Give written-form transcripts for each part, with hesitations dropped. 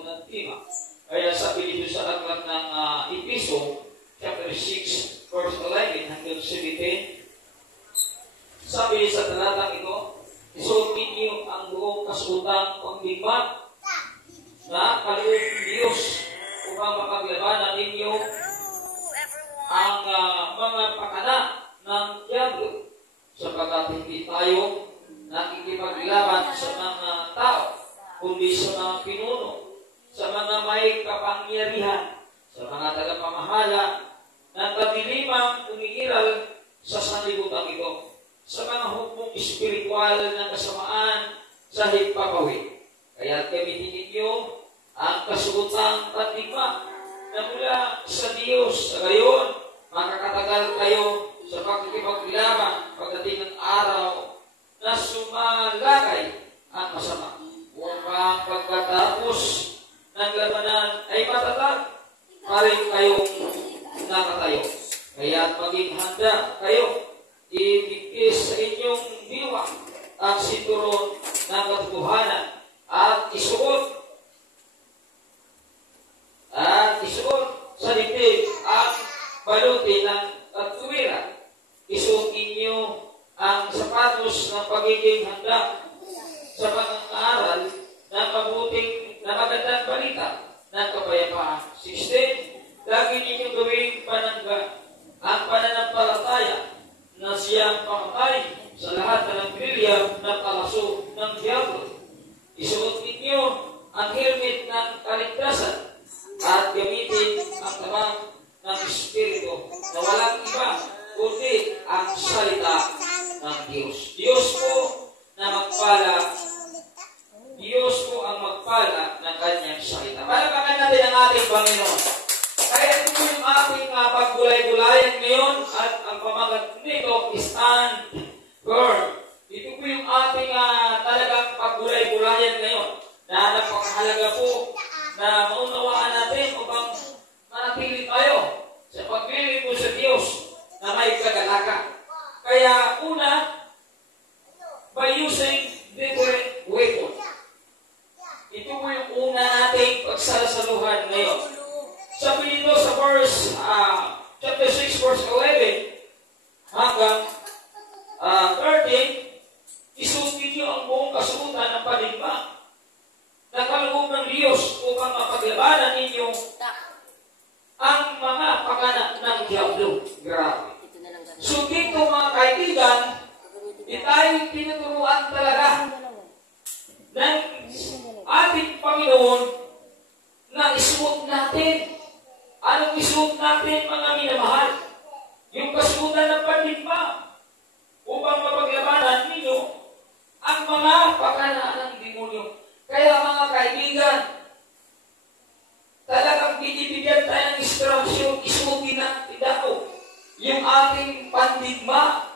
Panginoon ng tima. Kaya sabi dito sa aklat ng Episo, chapter 6, verse 11 hanggang 17, sabi sa talatang ito, isuot ninyo ang buong kasultang pangdigma na kaloob ng Diyos upang mapaglabanan ninyo ang mga pakana ng diablo, sapagkat hindi tayo nakikipaglaban sa mga tao, kundi sa mga pinuno, sa mga may kapangyarihan, sa mga tagapamahala ng kadilimang umiiral sa sanlibutan ito, sa mga hukbong espiritual ng kasamaan sa himpapawid. Kaya gamitin ninyo ang kasuotang pandigma na mula sa Diyos. Sa gayon, makakatagal kayo sa pagkikipaglaban pagdating ng araw na sumalakay ang masama, upang pagkatapos ng labanan ay matatag pa rin kayong nakatayo. Kaya maging handa kayo, ibigis sa inyong diwa ang sinturon ng katotohanan at isuot sa dibdib ang baluti ng katuwiran. Isuot ninyo ang sapatos ng pagiging handa sa pag-aaral ng mabuting na magandang balita ng kapayapaan. 16. Lagi ninyong gawing panangga ang pananampalataya na siyang pamatay sa lahat ng brilya ng kalaso ng diablo. Isuot ninyo ang helmet ng kaligtasan at gamitin ang tamang ng Espiritu na walang iba kundi ang salita ng Diyos. Diyos po ang magpala ng kanyang salita. Palakpakan natin ang ating Panginoon. Kaya ito po yung ating paggulay-gulayan ngayon at ang pamagat nito, stand firm. Ito po yung ating talagang paggulay-gulayan ngayon na napakahalaga po na maunawaan natin upang manatili tayo sa pagpili po sa Diyos na may kagalakan. Kaya una, by using different weapons. Ito po yung una nating pagsalasaluhan ngayon. Sabi dito sa verse, chapter 6, verse 11 hanggang 13, isuot niyo ang buong kasuotan ng pandigma na kaloob ng Diyos upang mapaglabanan ninyo ang mga pakana ng diablo. Grabe. So dito mga kaibigan, tayo tinuturuan talaga ng ating Panginoon na isuot natin. Anong isuot natin, mga minamahal? Yung kasuotan ng pandigma upang mapaglabanan ninyo ang mga pakana ng demonyo. Kaya mga kaibigan, talagang binibigyan tayo ng instruction, isuotin natin daw yung ating pandigma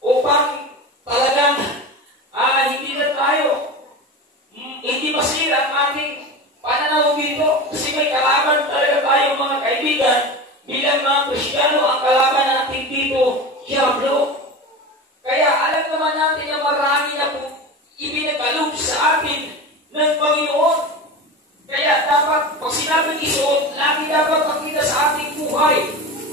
upang talagang hindi na tayo, hindi masira ang ating pananaw dito. Kasi may kalaban talaga tayo mga kaibigan. Bilang mga Kristiyano, ang kalaban natin dito, diablo. Kaya alam naman natin na marami na po ibinagalob sa atin ng Panginoon. Kaya dapat, pag sinabing isuot, lagi dapat makita sa ating buhay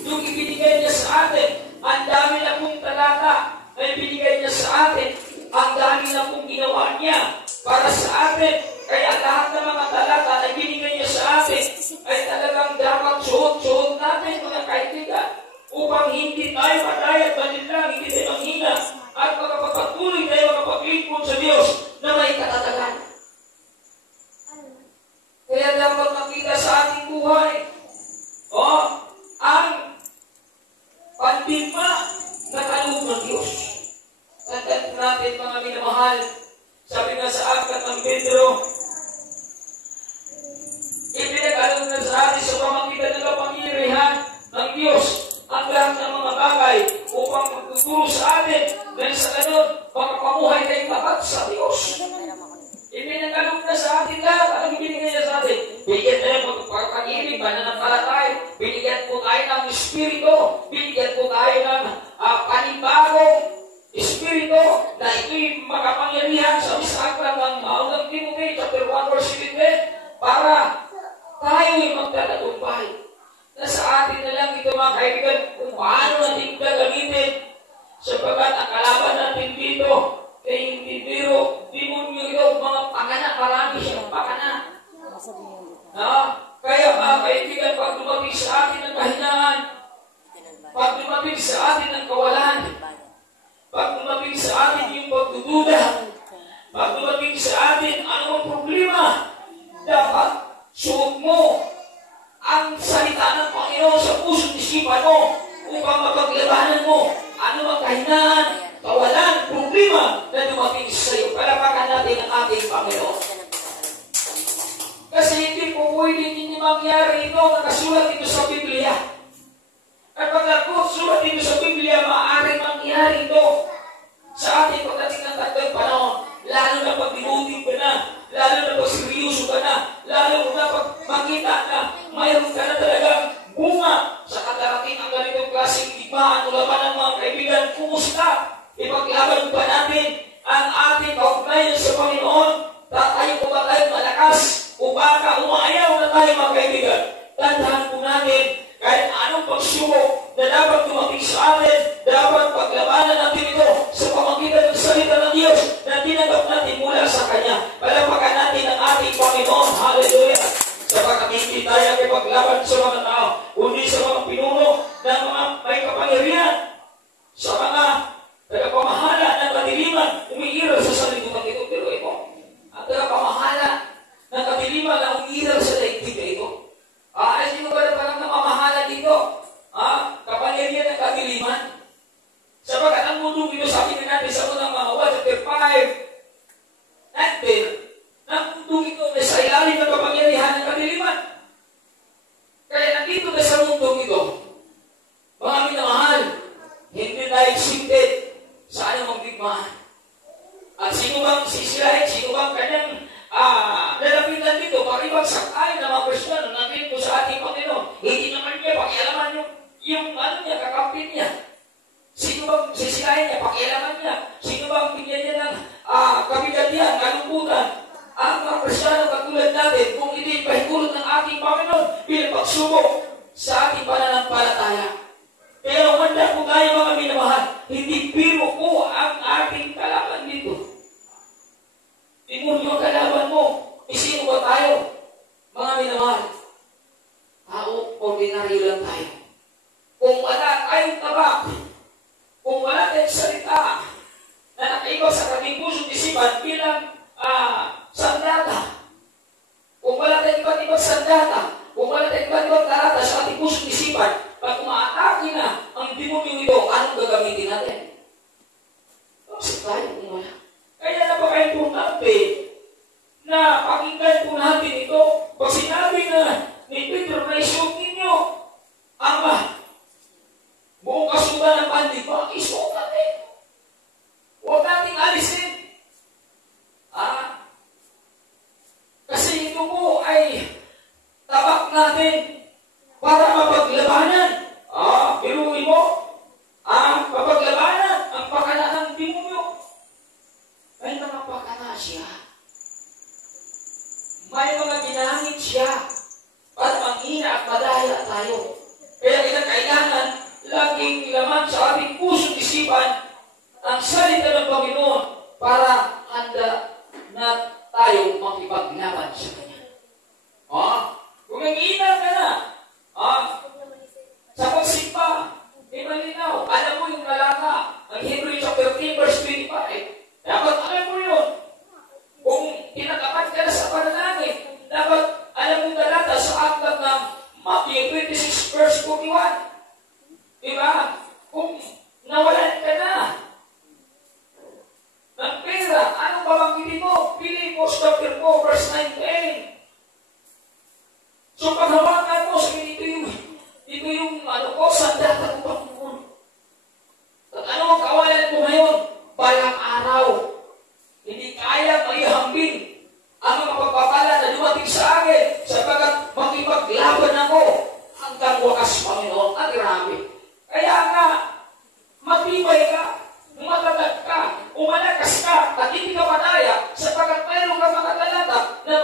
yung ibinigay niya sa atin. Ang dami na pong talata na ibinigay niya sa atin. Ang dami na pong ginawa niya para sa atin. Kaya lahat ng mga talata na ibinigay niya sa atin ay talagang dapat suot-suot natin, mga kaibigan, upang hindi tayo matay at manilang, hindi tayo manghina, at makapagpatuloy tayo makapaglingkod sa Diyos na may katatagan. Kaya dapat makita sa ating buhay ang pandigma na kaloob ng Diyos. Tandaan natin, mga minamahal, sabi nga sa aklat ng Pedro, ipinag-alok na sa atin sa pamagitan ng kapangyarihan ng Diyos ang lahat ng mga bagay upang magtuturo sa atin dahil sa ganun, makapamuhay tayong tapat sa Diyos. Ipinag-alok na sa atin lahat ang ibinigay niya sa atin. Bigyan tayo ng pagpag-ibig, pananampalataya, binigyan po tayo ng Espiritu, binigyan po tayo ng panibagong Espiritu na ito'y makapangyarihan sa aklat ng Maunang Timothy, chapter 1, verse 17, para Kaya mga kaibigan, pag dumating sa atin ang kahinaan, pag dumating sa atin ang kawalan, pag dumating sa atin yung pagdududa, pag dumating sa atin anong problema, dapat suot mo ang salita ng Panginoon sa puso't isipan mo upang mapaglabanan mo ano ang kahinaan, kawalan, problema na dumating sa iyo. Palapakan natin ang ating Panginoon. Kasi hindi po pwede hindi mangyari ito na nakasulat dito sa Biblia. At pag nakasulat dito sa Biblia, maaaring mangyari ito sa ating pagdating ng tatang panahon. Lalo na pag binuting ka na, lalo na pag seryoso ka na, lalo na pag makita na mayroon ka na talagang bunga sa katarating ang ganitong klaseng digmaan o laban ng mga kaibigan. Kumusta? Ipaglaban ba natin ang ating kaugnayan sa Panginoon? Tayo po ba tayo malakas? O baka umayaw na tayo mga kaibigan? Tandaan po natin kahit anong pagsubok na dapat dumating sa atin, dapat paglabanan natin ito sa pamamagitan ng salita ng Diyos na tinanggap natin mula sa Kanya. Palapakan natin ang ating Panginoon. Hallelujah! Sapagkat hindi tayo ipaglaban sa mga tao, kundi sa mga pinuno ng mga may kapangyarihan, sa mga tagapamahala ng kadiliman, umiiral sa sanlibutan ito. Pero ito, ang tagapamahala ng kadiliman na umiiral sa daigdig ito. Sino ba na parang namamahala dito? Kapangyarihan ng kadiliman? Sapagkat ang mundo ito, sabi na natin sa unang mga 1 chapter 5, natin, ang mundo ito na sa ilalim ng kapangyarihan ng kadiliman. Kaya nandito na sa mundo ito, mga minamahal, hindi tayo excited sa anong digmaan. At sino bang sisilahin, sino bang kanyang lalapitan dito, pakibagsak tayo na mga Kristiyano natin po sa ating Panginoon. Hindi naman niya pakialaman yung ano niya, kakampi niya. Sino bang sisilahin niya, pakialaman niya. Sino bang bigyan niya ng kabigatihan, kalungkutan. Ang mga Kristiyano katulad natin, kung hindi pahigulot ng ating Panginoon, bilang pagsubok sa ating pananampalataya. Kaya umanda po tayo mga minamahal, hindi biro po ang ating kalaban dito. Demonyo ang kalaban mo. Sino ba tayo? Mga minamahal, tao, ordinaryo lang tayo. Kung wala tayong tabak, kung wala tayong salita na nakaiba sa ating puso't isipan bilang sandata, kung wala tayong iba't ibang sandata, kung wala tayong iba't ibang tarata sa ating puso't isipan, pag umaatake na ang demonyo ito, anong gagamitin natin? Kasi tayo kung wala. Kaya napaka-importante na pakinggan po natin ito. Pag sinabi na ni Peter na isuot ninyo ang buong kasugan ng pandiba, isuot natin. Huwag nating alisin. Kasi ito po ay tabak natin para mapaglabanan. Biruin mo ang mapaglabanan, ang pakala ng demonyo. May mga pakala siya. May mga ginamit siya para manghina at madaya tayo. Kaya kailangan laging laman sa ating puso't isipan ang salita ng Panginoon para handa na tayo makipaglaban sa Kanya. Kung nanghina ka na, sa pagsimpa, di malinaw. Alam mo yung nalaka, ang Hebrew chapter 13 verse 25. Dapat alam mo yun. Kung tinatapat ka na sa panalangin, dapat alam mo talata sa aklat ng Matthew 26 verse 41. Diba? Kung nawalan ka na ng pera, anong pamanggitin mo? Philippians chapter 4 verse 9 to 8. So paghawakan mo, sabi dito yung sandata ng Panginoon. At ano ang kawalan mo ngayon? Balang araw. Hindi kaya maihambing ang mga pagpapala na dumating sa akin sapagkat makipaglaban ako hanggang wakas, Panginoon. Ang grabe. Kaya nga, matibay ka, matatag ka, umalakas ka, at hindi ka madaya sapagkat mayroon ka mga talata na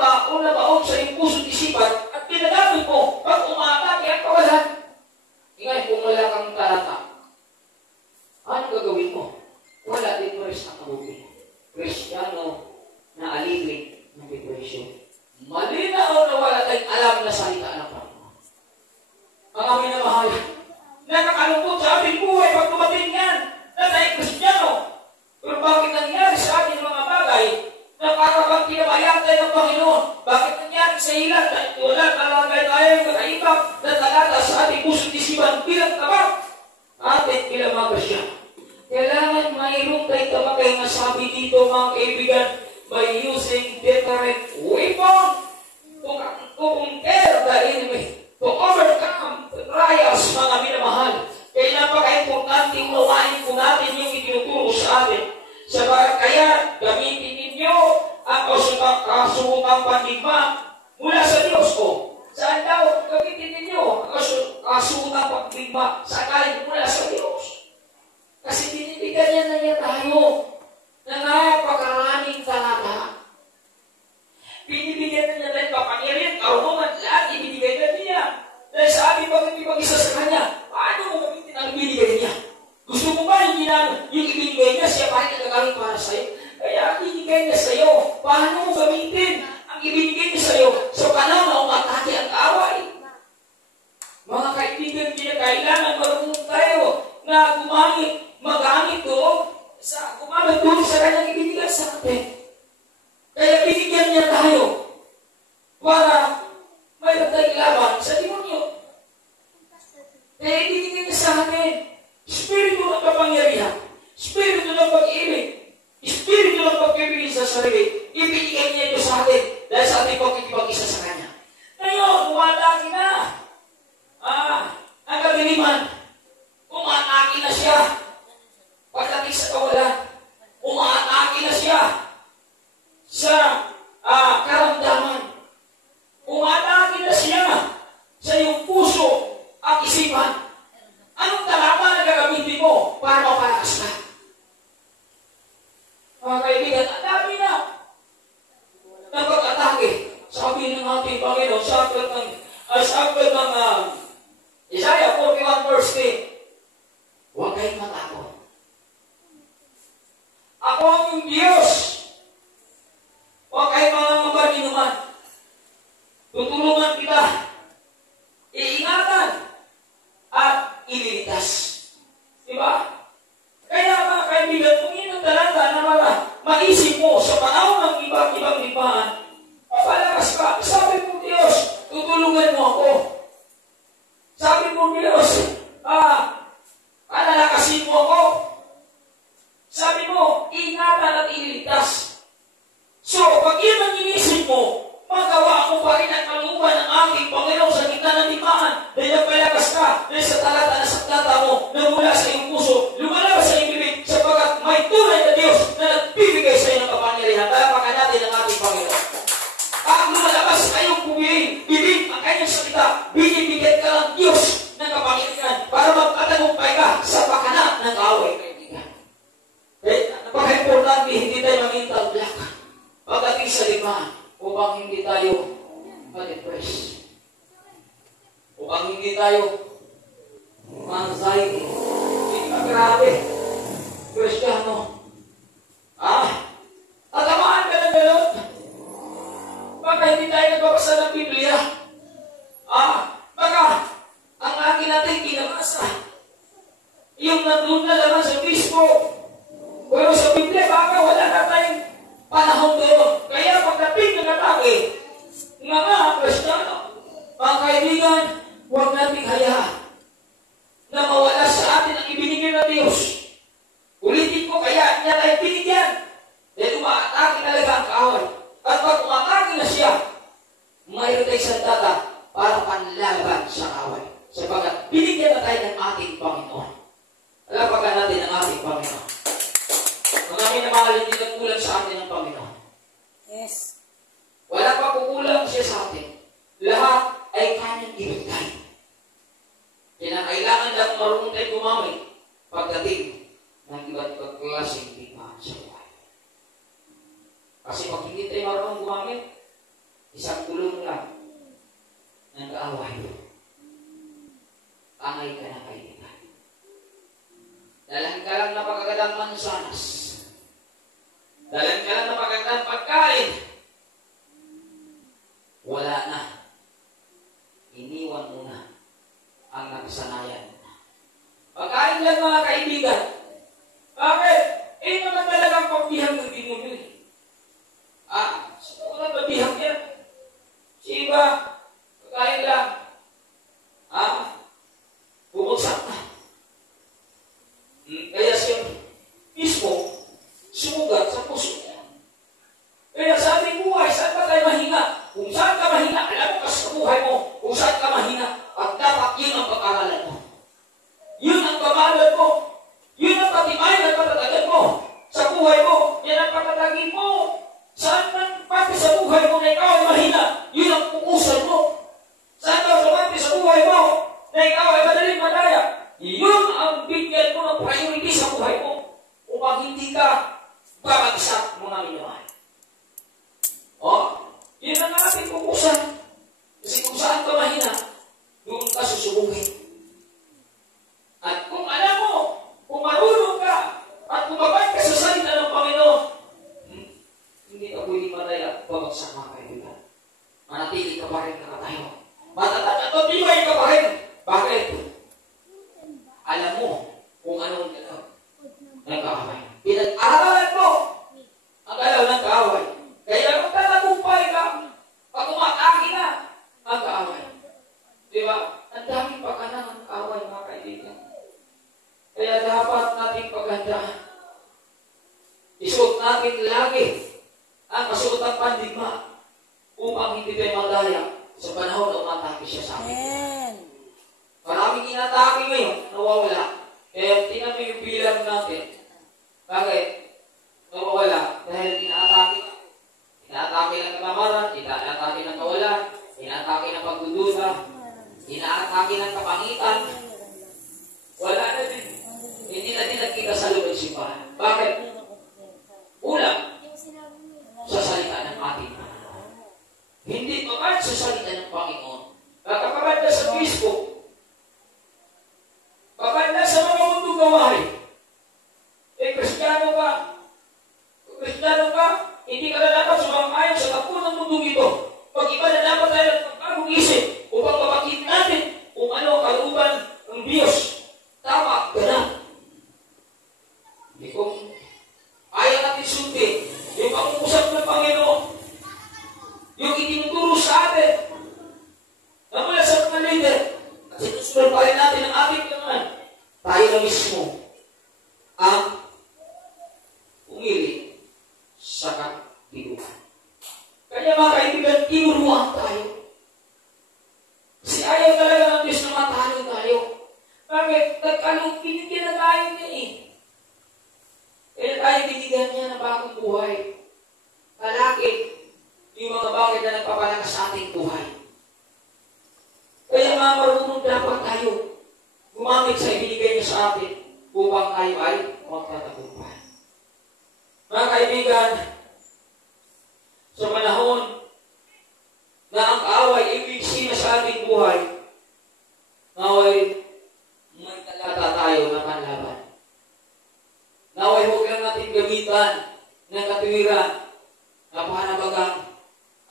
baon sa iyong puso't isipan at pinagamit mo pag umatake at kawalan. Ngayon, kung wala kang talata, anong gagawin mo? Wala din mo rin sa kabuti. Kristiyano na alipin ng depression. Malinaw na na salita ng Panginoon. Ang aming na mahal, nakakalungkot sa ating buhay pag dumating yan na tayo Kristiyano. Pero bakit nangyari sa ating mga bagay na para bang pinabayaan tayo ng Panginoon? Bakit nangyari sa ilan na wala talagay tayo nakaibak na talaga sa ating pusong isipan bilang tabak? Atin bilang mga Kristiyano. Kailangan mayroong tayo tamakay na sabi dito mga kaibigan, by using different weapons to conquer the enemy, to overcome the trials, mga minamahal. Kaya napaka-importante unawain po natin yung itinuturo sa atin. Kaya gamitin ninyo ang kasubukang pandigma mula sa Diyos ko. Saan daw gamitin ninyo ang kasubukang pandigma? Sakaling mula sa Diyos. Kasi binibigyan niya tayo na napakaraming talata. Binibigyan niya tayo kapangyarihan, karunungan, lahat ibinigay niya. Dahil sa ating pag-ibig-isa sa Kanya, paano mo gamitin ang ibinigay niya? Gusto mo ba yung ibinigay niya, siya pa rin nagagaling para sa'yo? Kaya ibinigay niya sa'yo. Paano mo gamitin ang ibinigay niya sa'yo sa panahon na umatake ang kaaway? Mga kaibigan, kailangan marunong tayo na magamit doon sa kanyang ibinigay sa atin. Kaya binigyan niya tayo para mayroon tayong laban sa demonyo. Kaya ibinigay niya sa atin Espiritu ng kapangyarihan, Espiritu ng pag-ibig, Espiritu ng pag-ibig sa sarili. Ibinigay niya ito sa atin dahil sa ating pagkikipag-isa sa Kanya. Ngayon, umatake na ang kadiliman. Umatake na siya. Pagdating sa kawalan, umatake na siya sa karamdaman. Umatake na siya sa iyong puso at isipan. Anong talama na gagamitin mo para mapalakas ka? Mga kaibigan, ang dami na pag-atake. Sabi ng ating Panginoon, sa aklat ng Isaiah 41 verse 10, huwag kayong matakot. Ako ang iyong Diyos. Huwag kayong mangangamba ni naman. Tutulungan kita. Iingatan at ililigtas. Diba? Kaya mga kaibigan, kung yun ang talata na maisip mo sa panahon ng ibang lipahan, mapalakas ka. Sabi mo, Diyos, tutulungan mo ako. Sabi mo, Diyos, panalakasin mo ako. Sabi mo, ingatan at ililigtas. So, pag yun ang inisip mo, magawa mo pa rin ang kalooban ng aking Panginoon sa gitna ng lipahan. Dahil napalakas ka, dahil sa talata na saklata mo, na mula sa iyong puso, lumalabas sa iyong bibig, sapagkat may tunay na Diyos na nagbibigay sa iyo ng kapangyarihan. Talapakan natin ang ating Panginoon. Pag lumalabas sa iyong bibig, ang kanyang salita, binibigyan ka ng Diyos ng kapangyarihan para magkatagumpay ka sa pakana ng away. Napaka-importante, hindi tayo mamintal black pagdating sa limahan upang hindi tayo ma-depress. Upang hindi tayo ma-anxiety. Grabe. Kristiyano. Tatamaan ka ng gano'n. Baka hindi tayo nagbabasa ng Biblia. Baka ang akin natin kinabasa. Yung nandun na naman sa Facebook. Pero sa Biblia, baka wala na tayong panahon doon. Kaya pagdating ng atake, mga Kristiyano, mga kaibigan, huwag nating hayaan na mawala sa atin ang ibinigay ng Diyos. Ulitin ko, kaya niya tayo binigyan. Dahil umaatake talaga ang kaaway. At pag umatake na siya, mayroon tayong sandata para panlaban sa kaaway. Sapagat binigyan na tayo ng ating Panginoon. Alapagan natin ang ating Panginoon. Marami na mahal, hindi nagkulang sa atin ang Panginoon. Yes. Wala pa kukulang siya sa atin. Lahat ay kanyang ibigay. Kailangan lang marunong tayo gumamit pagdating ng iba't ibang klaseng limahan sa buhay. Kasi pag hindi tayo marunong gumamit, isang tulong lang ng kaaway. Tangay ka na kaibigan. Dalan ka lang na pagkagandang mansanas. Dalan ka lang na pagkagandang pagkain. Wala na. ba? Kakain lang. Bumagsak na. Kaya siya mismo, sumugat sa puso niya. Kaya sa ating buhay, saan ka tayo mahina? Kung saan ka mahina, alam mo kasi sa buhay mo, kung saan ka mahina, at dapat yun ang pag-aralan mo. Yun ang pamahalan mo. Yun ang patimayan at patatagan mo. Sa buhay mo, yan ang patatagin mo. Saan man pati sa buhay mo na ikaw ay mahina, yun ang pukusan mo. Saan ka sumati sa buhay mo na ikaw ay madaling madaya, yun ang bigyan mo ng priority sa buhay mo upang hindi ka babagsak mga minamahal. Yun ang ating pukusan. Kasi kung saan ka mahina, doon ka susubugin. At kung alam mo, kung marunong ka, at kumabay ka sa salita ng Panginoon, hindi ka pwedeng madaya at babagsak mga kaibigan. Manatili ka pa rin nakatayo. Matatag at matibay ka pa rin. Bakit? Alam mo kung anong nagkaaway. Pinag-aralan mo ang alaw ng kaaway. Kaya magtatagumpay ka pag umatake na ang kaaway. Diba? Ang daming pagkanang ang kaaway, mga kaibigan. Kaya dapat natin paghandaan. Isuot natin lagi ang kasuot ng pandigma upang hindi tayo madaya sa panahon na umatake siya sa atin. Maraming inatake ngayon, nawawala. Kaya tingnan mo yung bilang natin. Bakit? Nawawala. Dahil inaatake ka. Inaatake ng kamamaran, inaatake ng kawalan, inaatake ng pagdududa, inaatake ng kapangitan. Wala na din. Hindi na din nagkita sa loob ng simbahan. Bakit? Ulang, sa salita ng ating Panginoon. Hindi pa sa salita ng Panginoon. Nakakaganda sa Facebook, paganda sa mga mundo gawain. Kristiyano ka. Kung Kristiyano ka, hindi ka na dapat sumang-ayon sa tapo ng mundong ito. Pag iba na dapat tayo ng pagkagong isip upang mapakita natin kung ano ang kalooban ng Diyos. Tama, ganun. Hindi kung ayaw natin sundin yung pangungusap ng Panginoon, yung itinuturo sa atin na mula sa mga leader, at sinusunod pa rin natin ang ating naman, tayo na mismo ang umili sa katiluan. Kaya mga kaibigan, tinuruan tayo. Kasi ayaw talaga ng Diyos na matalo tayo. Bakit? Binigyan na tayo niya eh. Kaya tayo binigyan niya ng bagong buhay. Kalakit yung mga bagay na nagpapalakas sa ating buhay. Kaya mga marunong dapat tayo gumamit sa ibinigay niya sa atin upang tayo ay magtatagumpay. Mga kaibigan, sa panahon na ang kaaway ibigsi na sa ating buhay, naway may talata tayo na panlaban. Naway huwag lang natin gamitan ng katuwiran na panabagang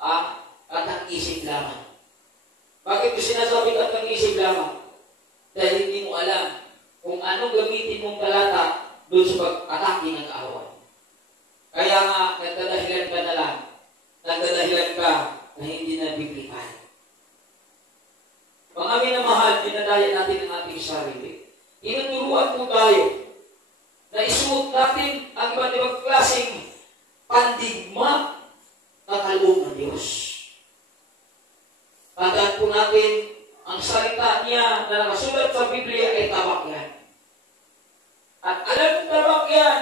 at ang isip lamang. Bakit ko sinasabi at ang isip lamang? Dahil hindi mo alam kung anong gamitin mong talata doon sa pag-atake ng kaaway. Kaya nga, nagdadahilan ka na lang. Nagdadahilan ka na hindi nabiglipan. Mga minamahal, dinadaya natin ang ating sarili. Tinuturuan po tayo na isuot natin ang iba't ibang klaseng pandigma na kaloob ng Diyos. Tandaan po natin, ang salita niya na nakasulat sa Biblia ay tabak yan. At alam ng tabak yan,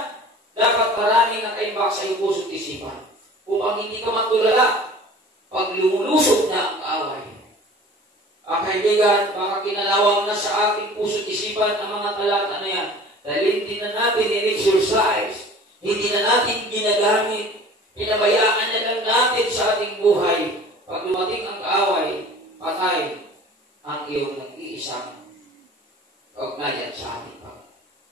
dapat maraming nakaimbak sa iyong puso't isipan upang hindi ka matulala pag lumulusog na ang kaaway. Ang kaibigan, baka kinalawang na sa ating puso't isipan ang mga talata na yan dahil hindi na natin in-exercise, hindi na natin ginagamit, pinabayaan na lang natin sa ating buhay. Pag dumating ang kaaway, patay ang iyong nag-iisang kaugnayan sa ating Panginoon.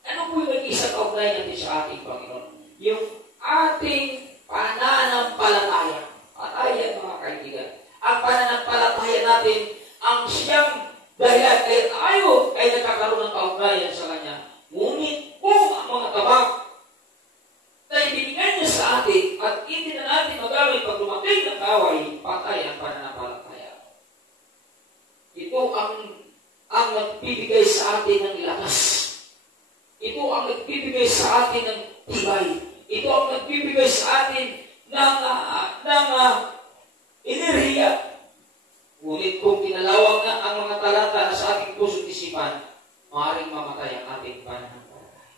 Ano po yung nag-iisang kaugnayan natin sa ating Panginoon? Yung ating pananampalataya. Patayan, mga kaibigan. Ang pananampalataya natin, ang siyang dahilan kaya tayo ay nagkakaroon ng kaugnayan sa Kanya. Ngunit kung ang mga tabak na ibinigay niya sa atin at hindi na natin magamit pag dumating ng kaaway, patay ang pananampalataya. ang nagbibigay sa atin ng lakas. Ito ang nagbibigay sa atin ng tibay. Ito ang nagbibigay sa atin ng enerhiya. Ngunit kung pinalawag na ang mga talata na sa ating puso't isipan, maaaring mamatay ang ating pananampalataya.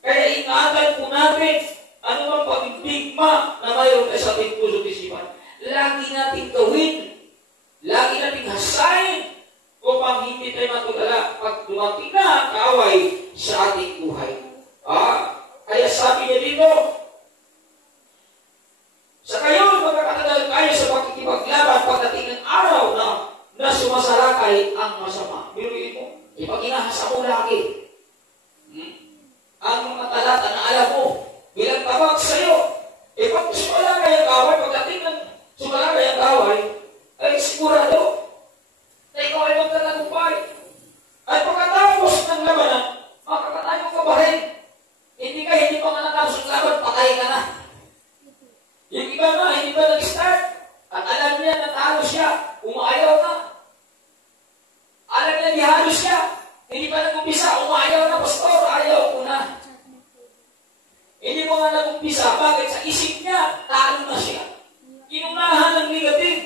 Kaya ingatan po natin ano bang pagdigma na mayroon sa ating puso't isipan. Lagi natin gawin, lagi natin hasain upang hindi tayo matulala pag dumating na ang kaaway sa ating buhay. Kaya sabi niya dito, sa kayo, magkakatagal kayo sa pakikipaglaban pagdating ng araw na sumasalakay ang masama. Biruin mo, pag inahasa mo lagi, ang mga talata na alam mo, bilang tabag sa'yo, pag sumalakay ang kaway, pagdating ng sumalakay ang kaway, ay sigurado na ikaw ay magtatagumpay. At pagkatapos ng labanan, makakatayo ka pa rin. Hindi pa nga natapos ang laban, patay ka na. Yung iba na, hindi pa nag-start. At alam niya na talo siya, umaayaw na. Alam niya nihalo siya. Hindi pa nag-umpisa, umaayaw na, pastor, ayaw ko na. Hindi mo nga nag-umpisa, bakit? Sa isip niya, talo na siya. Inunahan ng negative.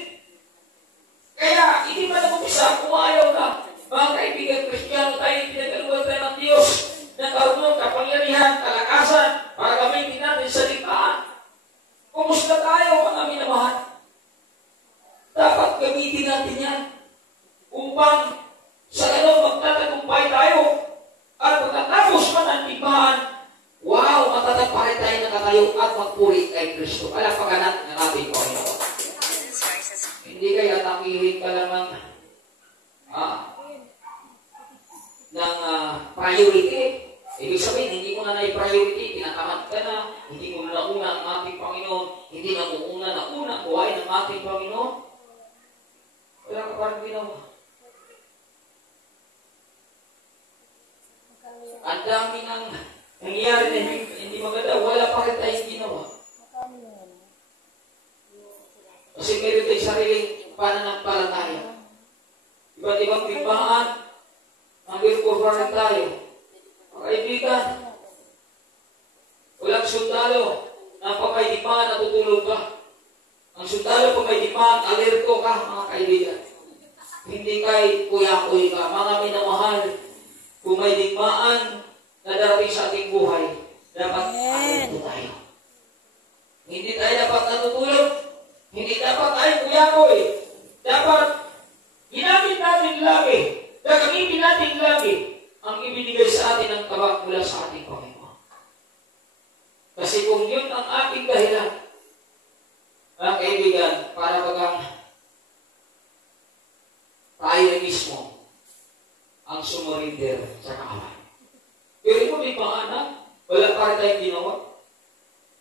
Kaya, hindi pa nag-umpisa, umaayaw na. Mga kaibigan, Kristiyano tayo, pinagaluan tayo ng Diyos na karunong kapangyarihan, kalakasan, para gamitin natin sa ligtaan. Kumusta tayo, mga minamahal? Dapat gamitin natin yan upang sa ganun magtatagumpay tayo at pagkatapos man ang ligmaan, wow, matatagparin tayo na katayo at magpuri kay Kristo. Palapakan natin ang ating Panginoon. Hindi kaya takihin ka lang ng priority. Ibig sabihin, hindi mo na na-priority, tinatamad ka na, hindi mo nauna ang ating Panginoon, hindi na una kuhain ng ating Panginoon. Wala ka parang ginawa. Ang dami ng nangyayari na hindi maganda, wala pa rin tayong ginawa. Kasi meron tayong sariling pananampalataya. Iba't ibang digmaan, nag-recover na tayo. Mga kaibigan, walang sundalo na pag may digmaan, natutulog ka. Ang sundalo pag may digmaan, alerto ka, mga kaibigan. Hindi kay kuya-kuy ka. Mga minamahal, kung may digmaan na darating sa ating buhay, dapat alerto tayo. Hindi tayo dapat natutulog. Hindi dapat tayo kuya-kuy. Dapat ginamit natin lagi. Gagamitin natin lagi ang ibinigay sa atin ng tabak mula sa ating Panginoon. Kasi kung yun ang ating dahilan, mga kaibigan, para bagang tayo mismo ang sumurinder sa kaaway. Pero kung di ba anak, wala para tayong ginawa.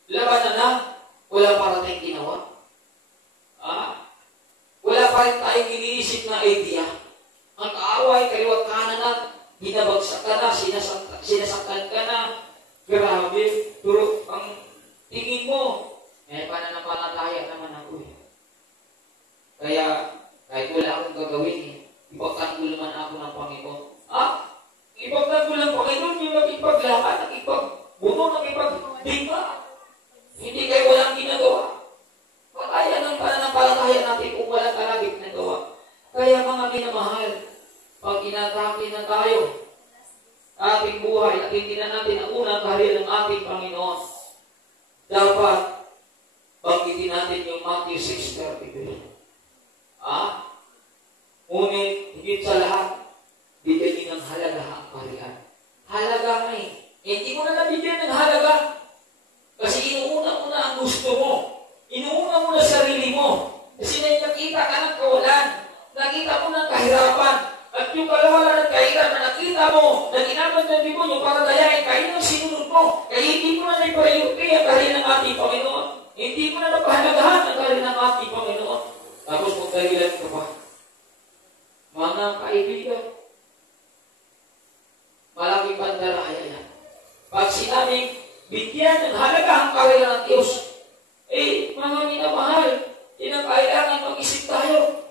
Laban na, wala para tayong ginawa. Wala pa rin tayong iniisip na idea. Ang kaaway, kaliwat kanan na, binabagsak ka na, sinasaktan ka na, grabe, pero ang tingin mo, pananampalataya naman ako eh. Kaya, kahit wala akong gagawin, ipagtanggol naman ako ng Panginoon. Ipagtanggol ng Panginoon, yung nakipaglaban, nakipagbuno, nakipagdigma. Hindi kayo walang ginagawa. Patayan ang pananampalataya natin kung walang kalagit na gawa. Kaya mga minamahal, pag inatake na tayo, ating buhay at hindi na natin ang unang kaharian ng ating Panginoon, dapat banggitin natin yung Matthew 6:33. Ngunit, higit sa lahat, bigyan din ng halaga ang kaharian. Halaga nga eh. Hindi mo na nabigyan ng halaga. Kasi inuuna mo na ang gusto mo. Inuuna mo na sarili mo. Kasi nakita ka ng kawalan. Nakita mo ng kahirapan. At yung kawalan at kahirapan na nakita mo, na ginamit ng Diyos yung para dayain, kayo ang sinunod mo. Kaya hindi mo na naipriority ang kaharian ng ating Panginoon. Hindi mo na napahalagahan ang kaharian ng ating Panginoon. Tapos magdahilan ka pa. Mga kaibigan, malaking pandaraya yan. Pag sinabing, bigyan ng halaga ang kaharian ng Diyos, mga minamahal, kinakailangan mag-isip tayo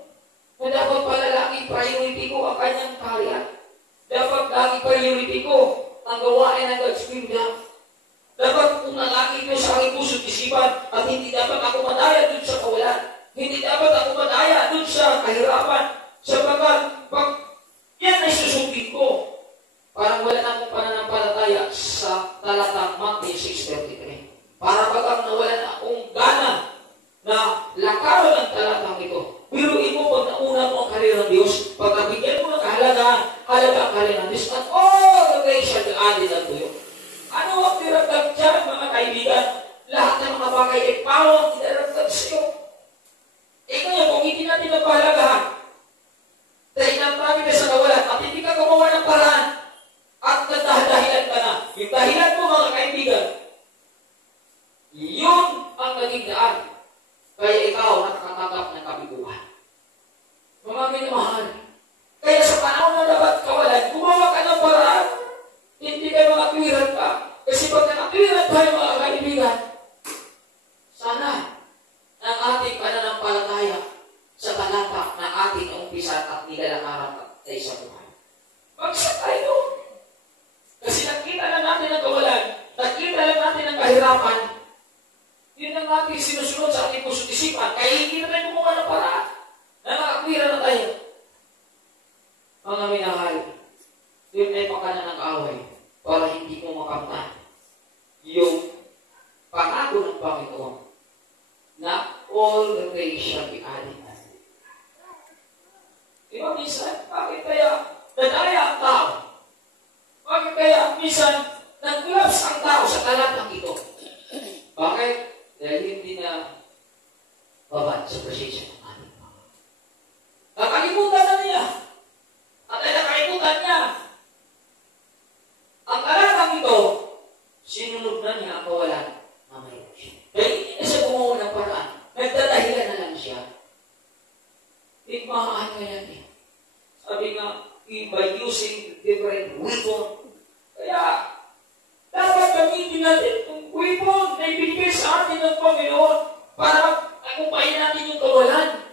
na dapat palalangin priority ko ang kanyang kaharian. lagi priority ko ang gawain ng God's kingdom. Dapat kung nalaki ko sa aking puso't isipan at hindi dapat ako madaya dun sa kawalan. Hindi dapat ako madaya dun sa kahirapan. Sapagkat pag yan ay susundin ko, parang wala na akong pananampalataya sa talatang Matthew 6:33. Para bagang nawala na akong gana na lakaran ang talatang ito. Biruin mo pag nauna mo ang karera ng Diyos, pag nabigyan mo ng kahalagaan, halaga ang karera ng Diyos, at all the grace shall be added unto you. Ano ang diragdag dyan, mga kaibigan? Lahat ng mga bagay ay pawang diragdag sa iyo. Ngayon, kung hindi natin napahalagahan, dahil naprami na sa kawalan, at hindi ka gumawa ng paraan, at nagdahilan ka na. Yung dahilan mo, mga kaibigan, yun ang naging daan. Kaya ikaw nakakatanggap ng kabiguan. Mga minamahal, kaya sa panahon na dapat kawalan, gumawa ka ng paraan. Hindi kayo makatwiran ka. Kasi pag nakatwiran tayo, mga kaibigan, sana ang ating pananampalataya sa talata na ating umpisa at nilalakaran tayo sa buhay. Magsak tayo. Kasi nakita na natin ang kawalan, nakita na natin ang kahirapan, yun ang ating sinusunod sa ating puso't isipan. Kaya hindi na tayo gumawa ng paraan na nakatwiran na tayo. Mga minahal, yun ay pagkanan ng away para hindi mo makamtan yung pangako ng Panginoon na all the grace shall be added. Di ba minsan, bakit kaya nadaya ang tao? Bakit kaya minsan nag-collapse ang tao sa talatang ito? Bakit? Dahil hindi na babad sa presensya ng ating Panginoon. Nakalimutan na niya. At ay nakalimutan niya. Ang talatang ito, sinunod na niya ang kawalan na mayroon siya. Dahil hindi na siya gumawa ng paraan. Nagdadahilan na lang siya. Tigmahaan ka yan eh. Sabi nga, by using different weapon. Kaya, dapat gamitin natin itong weapon na ibigay sa atin ng Panginoon para akumpayin natin yung kawalan.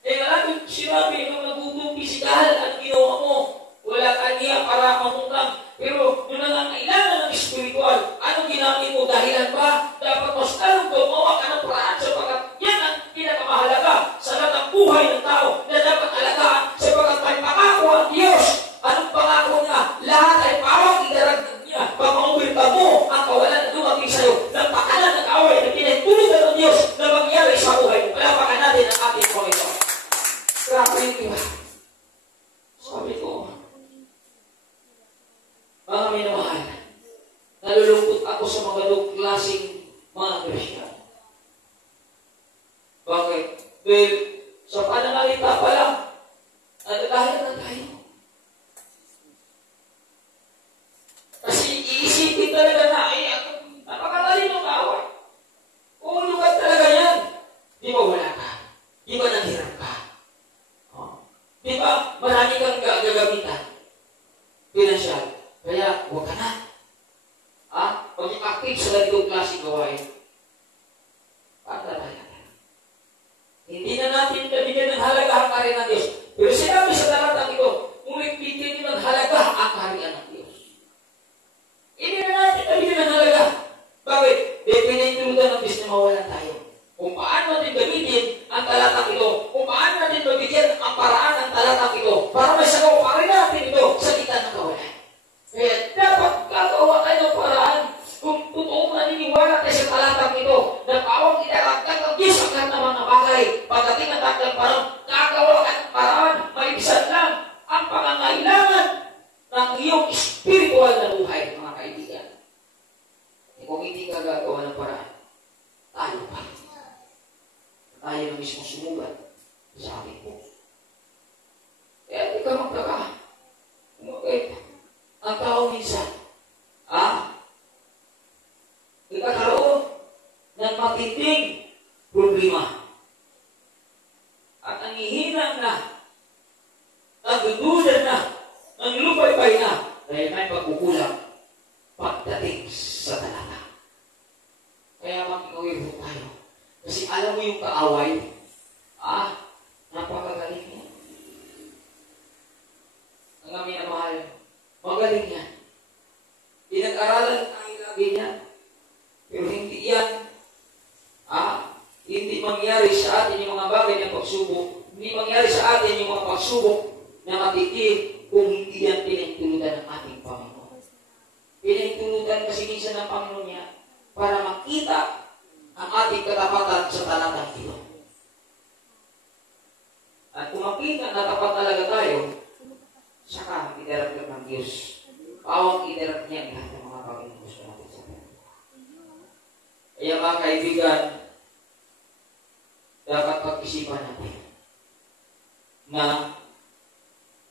Eh, alam yung sinabi ng nagugong pisikal at ginawa mo. Wala ka niya para mamutang. Pero yun ang kailangan ng spiritual. Anong ginamit mo? Dahilan ba? Dapat mas lalong gumawa ka ng paraan sapagkat yan ang pinakamahalaga sa lahat ng buhay ng tao na dapat alagaan sapagkat may pangako ang Diyos. Anong pangako niya? Lahat ay pawang idaragdag niya. Pag maubirta mo ang kawalan na dumating sa'yo ng pakanan ng away na pinahintulutan ng Diyos na mangyari sa buhay mo. Palapakan natin ang ating Panginoon. Grabe yung iba. Sabi ko, mga minamahal, nalulungkot ako sa mga klaseng mga Kristiyan. Bakit? Dahil sa pananalita pa lang, nadadahilan na tayo. Kasi iisipin talaga na, napakalalim ng away. Umulugan talaga yan. Di ba wala ka? Di ba nanghirap ka? Di ba marami kang gagamitan? Pinansyal. Kaya, huwag ka na. Maging active sa ganitong klaseng gawain. Pagdadaya. Hindi na natin nabigyan ng halaga ang kaharian ng Diyos. Pero sinabi sa talatang ito, kung bigyan nyo ng halaga ang kaharian ng Diyos. Hindi na natin nabigyan ng halaga. Bakit? Dahil pinahintulutan ng Diyos na mawalan tayo. Kung paano natin gamitin ang talatang ito, kung paano natin mabigyan ang paraan ng talatang ito, para may sagaw pa rin natin ito sa gitna ng kawalan. Kaya dapat gagawa tayo ng paraan kung totoong naniniwala tayo sa talatang ito na pawang idaragdag ng Diyos ang lahat ng mga bagay. Pagdating ang takdang parang gagawa ka ng paraan, maibisan lang ang pangangailangan ng iyong spiritual na buhay, mga kaibigan. E kung hindi ka gagawa ng paraan, tayo pa. Tayo na mismo sumugat sa ating puso. Kaya hindi ka magtaka. Ang tao minsan, nagkakaroon ng matinding problema. At nangihinang na, nagdudulan na, nanglupay-pay na, dahil may pagkukulang pagdating sa talata. Kaya makikawin po tayo. Kasi alam mo yung kaaway, napakagaling mo. Ang aming mahal, magaling yung mga pagsubok na matitid kung hindi yan pinahintulutan ng ating Panginoon. Pinahintulutan kasi minsan ng Panginoon niya para makita ang ating katapatan sa talatang ito. At kung makita na tapat talaga tayo, saka idarap ng Diyos. Pawang idarap niya lahat ng mga Panginoon gusto natin sa Panginoon. Kaya mga kaibigan, dapat pag-isipan natin na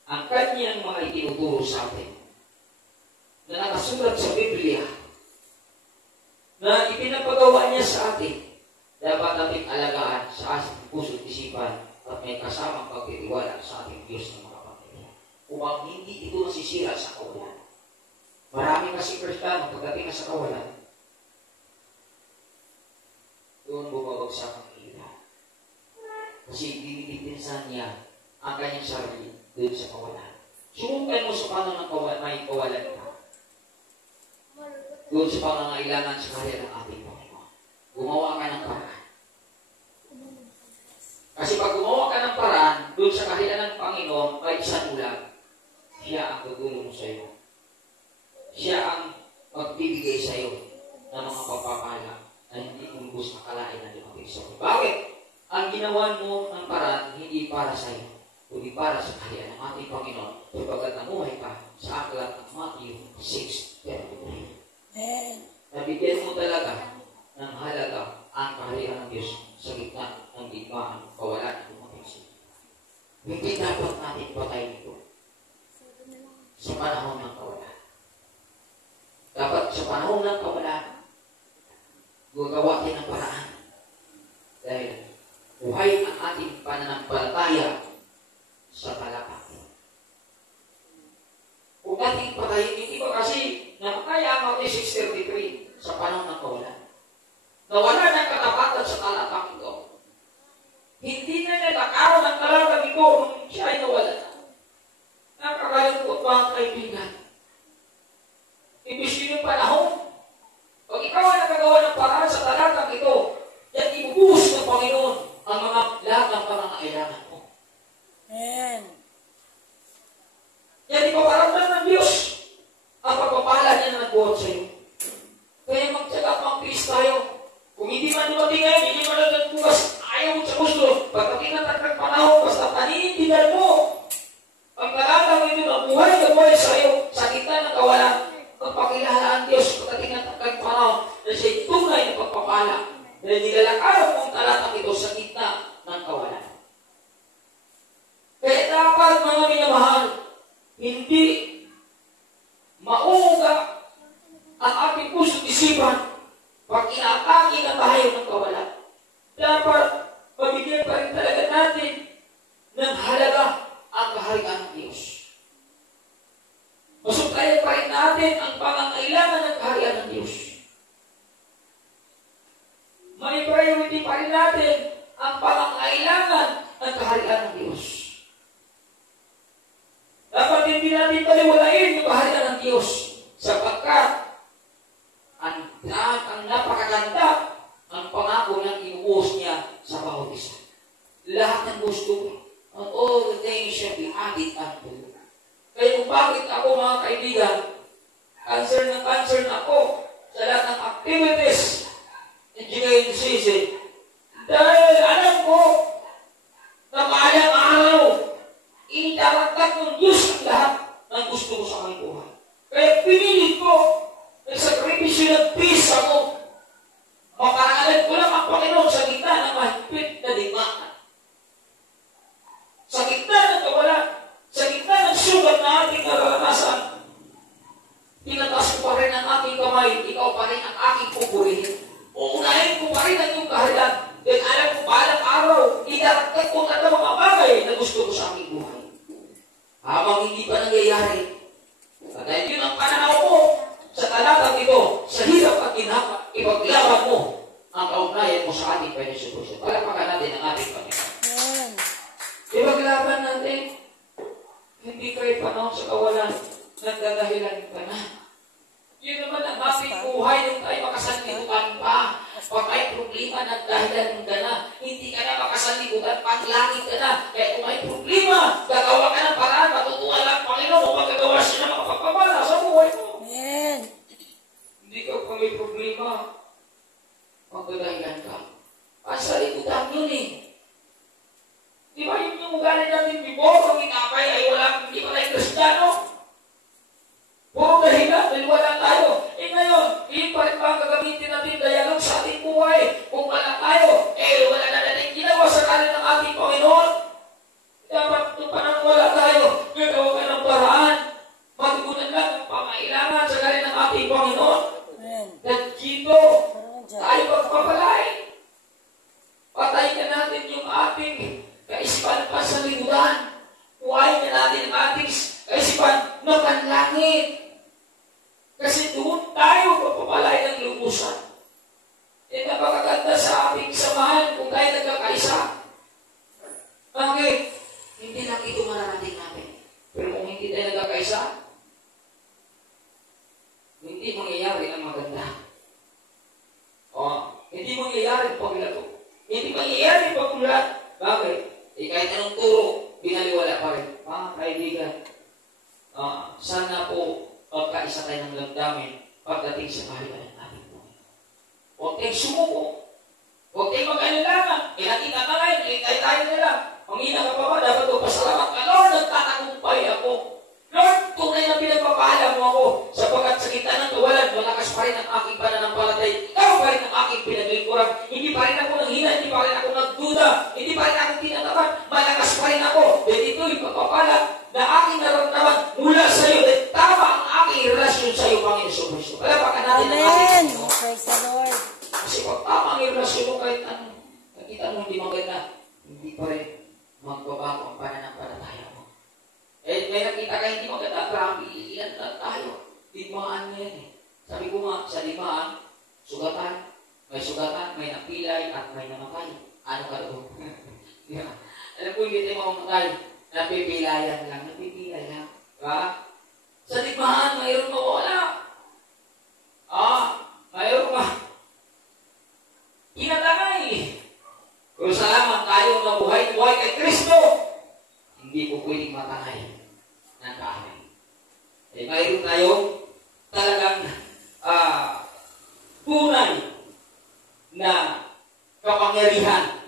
ang kanyang mga itinuturo sa atin na nakasulat sa Biblia na ipinapagawa niya sa atin, dapat natin alagaan sa ating puso't isipan at may kasamang pagtitiwala sa ating Diyos ng mga Panginoon. Upang hindi ito nasisira sa kawalan. Marami kasi Kristiyano pagdating na sa kawalan, doon bumabagsak ang ilan. Kasi dinidipinsan niya ang kanyang sarili doon sa kawalan. Subukan mo sa paano ng kawalan, may kawalan ka. Doon sa pangangailangan sa karya ng ating Panginoon. Gumawa ka ng paraan. Kasi pag gumawa ka ng paraan, doon sa karya ng Panginoon, kahit sa ulag, siya ang tutulong sa iyo. Siya ang magbibigay sa iyo ng mga pagpapala na hindi kumbus akalain na dumating sa iyo. Bakit? Ang ginawa mo ng paraan, hindi para sa iyo, kundi para sa karya ng ating Panginoon. Sapagkat namuhay ka sa aklat ng Matthew 6:33. Nabigyan mo talaga ng halaga ang kaharian ng Diyos sa gitna ng digmaan, kawalan at dumating sa iyo. Hindi dapat natin patayin ito sa panahon ng kawalan. Dapat sa panahon ng kawalan, gagawa tayo ng paraan. Dahil buhay ang ating pananampalataya sa kalapatan. Kung ating patayin, yung iba kasi namataya ang Matthew 6:33 sa panahon ng kawalan. Nawala ng katapatan sa talatang ito. Hindi na nagkakaroon ng talatang ito nung siya ay nawala na. Nakakalungkot mga kaibigan. Ibig yung panahon. Pag ikaw ay nakagawa ng paraan sa talatang ito, yan ibubuhos ng Panginoon ang mga lahat ng pangangailangan mo. Amen. Yan ipaparamdam ng Diyos ang pagpapala niya na nagbuhat sa iyo. Kaya magtyaga pang-tiis tayo. Kung hindi man dumating ngayon, hindi man lang bukas, ayaw mo sa gusto. Pagdating ng tagkang panahon, basta panindigan mo. Ang talatang ito na buhay sa iyo sa gitna ng kawalan. Magpakilala ang Diyos pagdating ng tagkang panahon na siya'y tunay na pagpapala. Dahil nilalakaran mo ang talatang ito sa gitna ng kawalan. Kaya dapat mga minamahal, hindi mauuga ang ating puso't isipan pag inaatake na tayo ng kawalan. Dapat mabigyan pa rin talaga natin ng halaga ang kaharian ng Diyos. Masuktayan pa rin natin ang pangangailangan ng kaharian ng Diyos. May priority pa rin natin ang pangangailangan ng kaharian ng Diyos. Dapat hindi natin paliwalain yung kaharian ng Diyos sapagkat ang napakaganda ang pangako niyang inuus niya sa bawat isa. Lahat ng gusto mo, and all the things shall be added unto you. Kaya kung bakit ako mga kaibigan, concern na ako sa lahat ng activities ng GKN season dahil alam ko na maayang araw inidaragdag ng Diyos ang lahat ng gusto ko sa aking buhay. Kaya pinilit ko nagsakripisyo ng peace ako. Makarangalan ko lang ang Panginoon sa gitna ng mahigpit na digmaan. Sa gitna ng kawalan, sa gitna ng sugat na ating nararanasan, tinataas ko pa rin ang aking kamay, ikaw pa rin ang aking pupurihin. Uunahin ko pa rin ang iyong kaharian. Dahil alam ko balang araw, idaragdag ko ang mga bagay na gusto ko sa aking buhay. Habang hindi pa nangyayari, at dahil yun ang pananaw ko sa talatang ito, sa hirap at ginhawa, ipaglaban mo ang kaugnayan mo sa ating Panginoon. Palapakan natin ang ating Panginoon. Ipaglaban natin, hindi kayo panahon sa kawalan, nagdadahilan ka na. Yun naman ang ating buhay nung tayo makasanlibukan pa. Pag may problema, nagdahilan ka na. Hindi ka na makasalibutan, panglangit ka na. Kaya kung may problema, gagawa ka ng paraan, matutuwa lang Panginoon o magagawa siya ng mga pagpapala sa buhay mo. Amen. Hindi ka kung may problema, magdadahilan ka. Pansalibutan yun eh. Di ba yung ugali natin before, ang inapay ay hindi pa tayo Kristiyano? Puro dahilan, dahil wala tayo. Ngayon, hindi pa rin ba gagamitin natin dialog sa ating buhay? Kung wala tayo, wala na natin ginawa sa kanan ng ating Panginoon. Dapat kung parang wala tayo, gagawa ka ng paraan. Matugunan lang ang pangailangan sa kanan ng ating Panginoon. Nagkito, tayo pagpapalain. Patayin na natin yung ating kaisipan pa sa libutan. Huwain na natin ang ating kaisipan na panlangit. Kasi doon tayo papapalay ng lubusan. Napakaganda sa ating samahan kung tayo nagkakaisa. Bakit? Hindi lang ito mararating natin. Pero kung hindi tayo nagkakaisa, hindi mangyayari ang maganda. Hindi mangyayari paglato. Hindi mangyayari pagkulat. Bakit? Kahit anong turo, binaliwala pa rin. Mga kaibigan, sana po pagkaisa tayo ng damdamin pagdating sa kahalian ng ating Panginoon. Huwag tayong sumuko. Huwag tayong mag-alala. Nakita ka ngayon, tayo nila. Pangina ka pa ba? Dapat ko pasalamat ka. Lord, nagtatagumpay ako. Lord, tunay na pinagpapahala mo ako. Sapagkat sa kita ng kawalan, malakas pa rin ang aking pananampalatay. Ikaw pa rin ang aking pinaglingkuran. Hindi pa rin ako nanghina, hindi pa rin ako nagduda, hindi pa rin ako tinatapat. Malakas pa rin ako. Dahil ito'y pagpapala na aking naramdaman mula sa iyo. Dahil tama ang aking relasyon sa iyo, Panginoon Kristo. Palapakan natin ang ating Panginoon. Praise the Lord. Kasi pag tama ang relasyon mo kahit ano, nakita mo hindi maganda, hindi pa rin magbabago ang pananampalataya mo. May nakita ka hindi maganda, grabe, ilan na tayo. Digmaan na yan eh. Sabi ko nga, sa limaan, sugatan, may napilay at may namatay. Ano ka doon? Alam ko, hindi tayo mamamatay. Napipilayan lang. Diba? Sa digmaan, mayroon mawala. Mayroon ka. Inatangay. Kung salamat tayo na buhay kay Kristo, hindi po pwedeng matangay ng kaamay. Mayroon tayong talagang tunay na kapangyarihan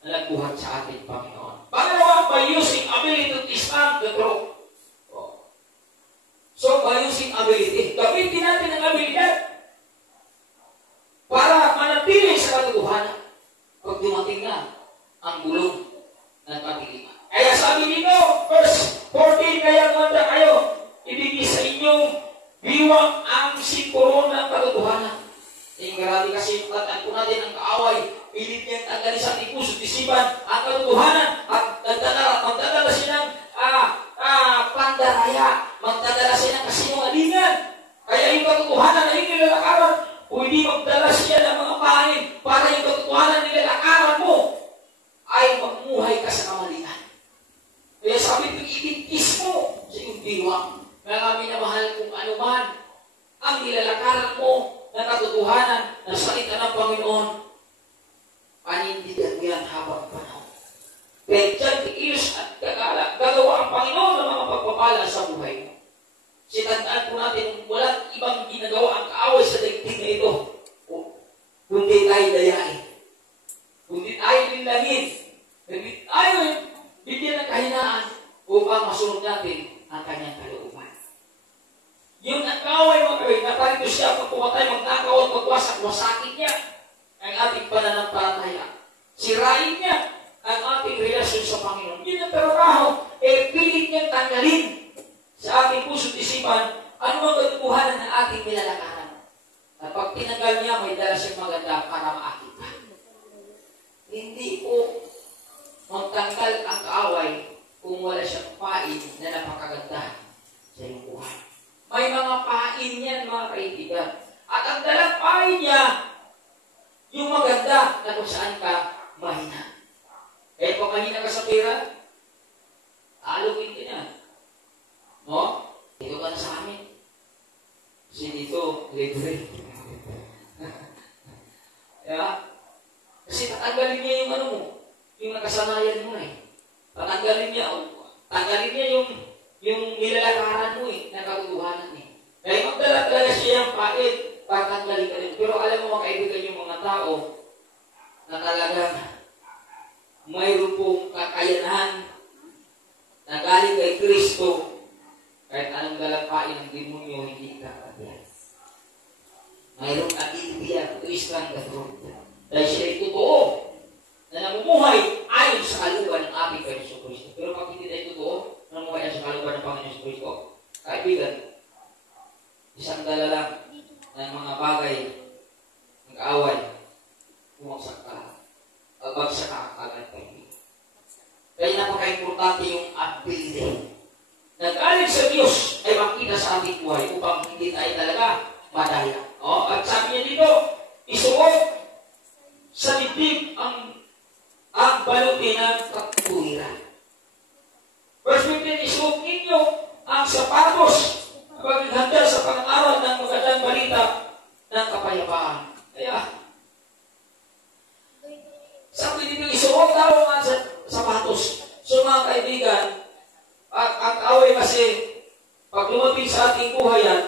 na nagbuhat sa ating Panginoon. Pangalawa, by using ability to stand the truth. So, by using ability, gamitin natin ang abilidad para manatili sa katotohanan pag dumating na ang gulong ng pagdiliman. Kaya sabi dito, verse 14, kaya manda kayo, ibigay sa inyong biwang ang sikuron ng katotohanan. Grabe kasi tataan po natin ang kaaway, pilit niyang tanggalin sa ating puso, isipan ang katotohanan at magdadala siya ng pandaraya, magdadala siya ng kasinungalingan. Kaya yung katotohanan na yung nilalakaran, pwede magdala siya ng mga pahanin para yung katotohanan na nilalakaran mo ay magmuhay ka sa kamalian. Kaya sabi ito, itigis mo sa iyong diwang. Mga minamahal kung ano man ang nilalakaran mo na katotohanan na salita ng Panginoon, panindigan mo yan habang panahon. Kaya dyan tiilos at gagawa ang Panginoon ng mga pagpapala sa buhay mo. Sitandaan po natin, walang ibang ginagawa ang kaaway sa daigdig na ito. Kundi tayo dayain. Kundi tayo linlangin. Kundi tayo bigyan ng kahinaan upang masunod natin ang kanyang kalooban. Yung nagkaway mga kawin, naparito siya pag pumatay, magnakaw at magwasak-wasakin niya ang ating pananampalataya. Sirain niya ang ating relasyon sa Panginoon. Yun ang trabaho, pilit niyang tanggalin sa ating puso't isipan ano ang katotohanan ng ating nilalakaran. At pag tinanggal niya, may dala siyang maganda para makakita. Hindi po magtanggal ang kaaway kung wala siyang pain na napakaganda sa iyong buhay. May mga pain yan, mga kaibigan. At ang dalang pain niya, yung maganda na kung saan ka mahina. Eh, kung mahina ka sa pera, alugin ka niya. No? Dito ka na sa amin. Kasi dito, libre. tanggalin niya yung nilalakaran mo na katotohanan Kaya magdala talaga siya yung pait, patanggalin ka rin. Pero alam mo mga kaibigan yung mga tao na talagang mayroon pong kakayanan na galing kay Kristo, kahit anong dalapain ng demonyo, hindi ka kaya. Mayroong ability to stand the truth. Dahil siya ay totoo na namumuhay ayon sa kaluban ng ating Panginoon Kristo. Pero pag hindi tayo totoo, namumuhay sa kaluban ng Panginoon Kristo, kaibigan, isang dala lang ng mga bagay, nag-away, bumagsak ka, pagbagsak ka agad kaibigan. Kaya napaka-importante yung ability. Nag-alig sa Diyos ay makita sa ating buhay upang hindi tayo talaga madaya. At sabi niya dito, isuot sa dibdib ang baluti ng katuwiran. Verse 15, isuot ninyo ang sapatos paghanda sa pang-araw ng magandang balita ng kapayapaan. Kaya, sabi dito, isuot daw ang sapatos. So mga kaibigan, ang away kasi, pag lumapit sa ating buhay yan,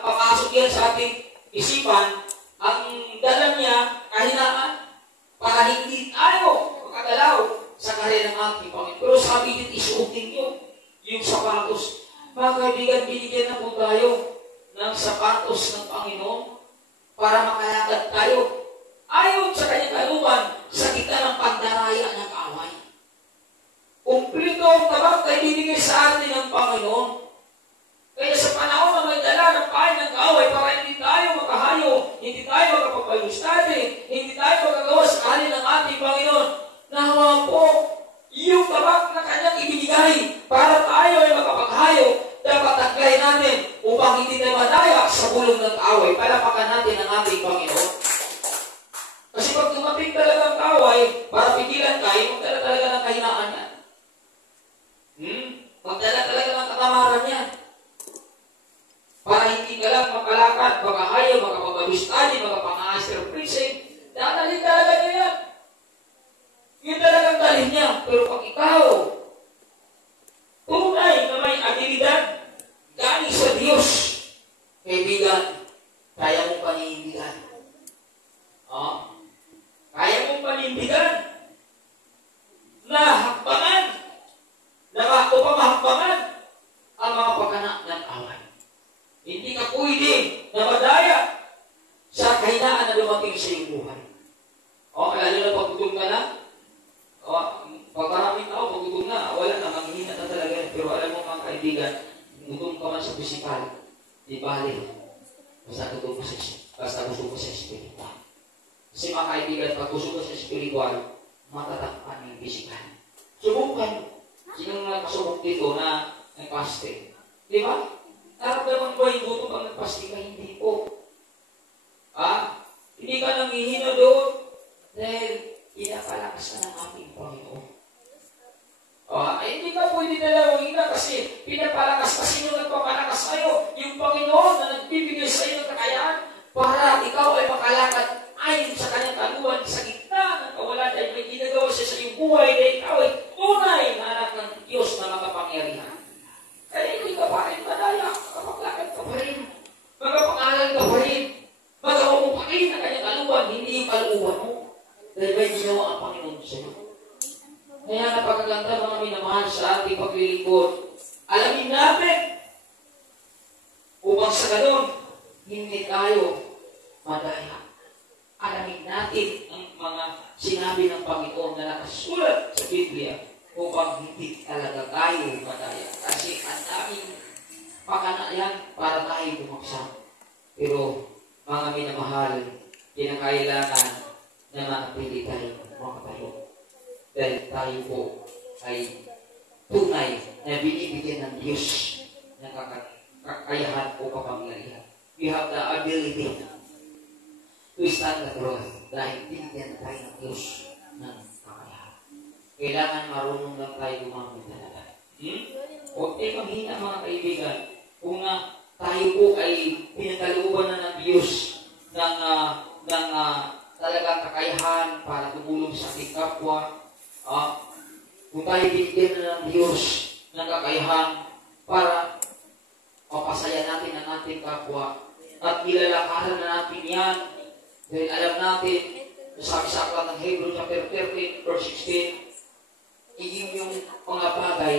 papasok yan sa ating isipan, ang dala niya, kahinaan, para hindi tayo makagalaw sa karya ng ating Panginoon. Pero sabi dito, isuotin nyo yung sapatos. Mga kaibigan, binigyan na po tayo ng sapatos ng Panginoon para makalakad tayo ayon sa kanyang kaluban sa gitna ng pandaraya ng away. Kumplito ang tabak na ibinigay sa atin ng Panginoon. Kaya sa panahon na may dala ng pahay ng kaaway para hindi tayo makahayo, hindi tayo makapagpalustade, hindi tayo magagawa sa kahalin ng ating Panginoon, nahawa po yung tabak na kanyang ibinigay para tayo ay makapaghayo, dapat taglay natin upang hindi tayo madaya sa bulong ng kaaway. Palapakan natin ang ating Panginoon. Kasi pag dumating talaga ang kaaway, para pigilan tayo, magdala talaga ng kahinaan yan. Magdala talaga ng katamaran yan. Para hindi ka lang makalakad, makahayo, makapagabustali, makapang-aster preaching, dadalhin talaga niya yan. Yun talagang dalhin niya. Pero pag ikaw, tunay na may abilidad, galing sa Diyos, kaibigan, kaya mong panindigan. Kaya mong panindigan na hakbangan, upang mahakbangan ang mga pagkanak ng away. Hindi ka pwede na madaya sa kahinaan na dumating sa iyong buhay. Lalo na paggutom ka na, pag maraming tao, paggutom na, wala na, manghihina na talaga. Pero alam mo mga kaibigan, gutom ka man sa pisikal, di bali, basta gutom ka sa espiritual. Kasi mga kaibigan, pag gusto ka sa espiritual, matatakpan yung pisikal. Subukan. Sino nga kasubok dito na nag-fasting? Di ba? Naramdaman ko yung gutom pag nag-fasting ka, hindi po. Hindi ka nanghihina doon dahil pinapalakas ka ng ating Panginoon. Hindi ka pwede na lang manghina kasi pinapalakas kasi yung nagpapalakas sa'yo. Yung Panginoon na nagbibigay sa iyo ng kakayahan para ikaw ay makalakad ayon sa kanyang kaluban sa gitna ng kawalan dahil may ginagawa siya sa iyong buhay dahil ikaw ay tunay na anak ng Diyos na makapangyarihan. Kaya hindi ka pa rin madaya, makapaglakad ka pa rin, magpapakalan ka pa rin, magawa mo pa rin ang kanyang kaluban, hindi yung kaluban mo. Dahil may ginawa ang Panginoon sa iyo. Kaya napakaganda mga minamahal sa ating paglilingkod. Alamin natin upang sa ganun, hindi tayo madaya. Alamin natin ang mga sinabi ng Panginoon na nakasulat sa Biblia upang hindi talaga tayo madaya. Kasi ang daming pakanayan para tayo bumagsak. Pero mga minamahal, kinakailangan na manatili tayo makatayo. Dahil tayo po ay tunay na binibigyan ng Diyos ng kakayahan o kapangyarihan. We have the ability to stand the throne dahil binigyan tayo ng Diyos ng kakayahan. Kailangan marunong lang tayo gumamit talaga. Huwag tayo manghina mga kaibigan. Kung tayo po ay pinagkalooban na ng Diyos ng talagang kakayahan para tumulong sa ating kapwa, Kung tayo binigyan na ng Diyos ng kakayahan para mapasaya natin ang ating kapwa at ilalakaran na natin yan dahil alam natin sabi sa aklat ng Hebrew chapter 13 verse 16 iyon yung mga bagay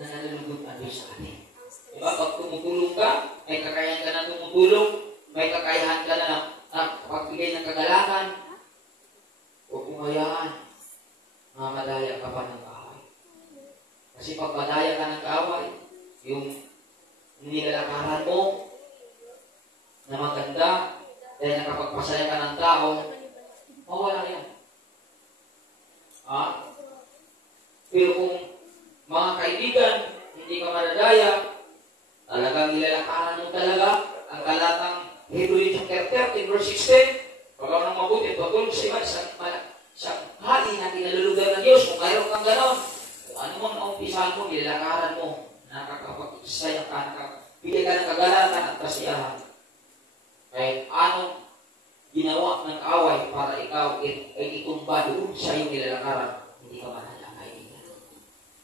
na nalulugod ang Diyos sa atin. Diba? Pag tumutulong ka, may kakayahan ka na tumutulong, may kakayahan ka na pagbigay ng kagalakan, huwag mong hayaan madaya ka pa ng kaaway. Kasi pag madaya ka ng kaaway, yung nilalakaran mo na maganda dahil nakapagpasaya ka ng tao, mawala yan. Pero kung mga kaibigan, hindi ka madadaya, talagang nilalakaran mo talaga ang talatang Hebrew chapter 13 verse 16, pag nang mabuti, pagulong sa iba, siyang hali na kinalulugan ng Diyos. Kung mayroon kang ganon, kung ano mang naumpisahan mo, nilalakaran mo, nakakapag-isaya ka, nakapili ka ng kagalakan at kasiyahan. Kahit anong ginawa ng away para ikaw ay itumba doon sa iyong nilalakaran, hindi ka manala, kaibigan.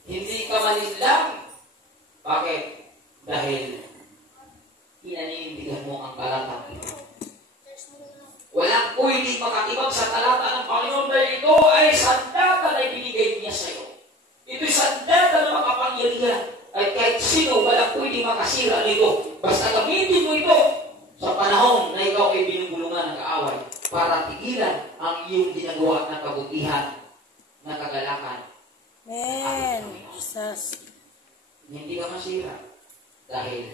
Hindi ka manilang. Bakit? Dahil pinaninindigan mo ang talatang ito. Walang pwede makatibag sa talata ng Panginoon dahil ito ay sandata na ibinigay niya sa iyo. Ito'y sandata na makapangyarihan. At kahit sino, walang pwede makasira nito. Basta gamitin mo ito sa panahon na ikaw ay binubulungan ng kaaway para tigilan ang iyong ginagawa ng kabutihan na kagalakan. Amen. Jesus. Hindi ka masira dahil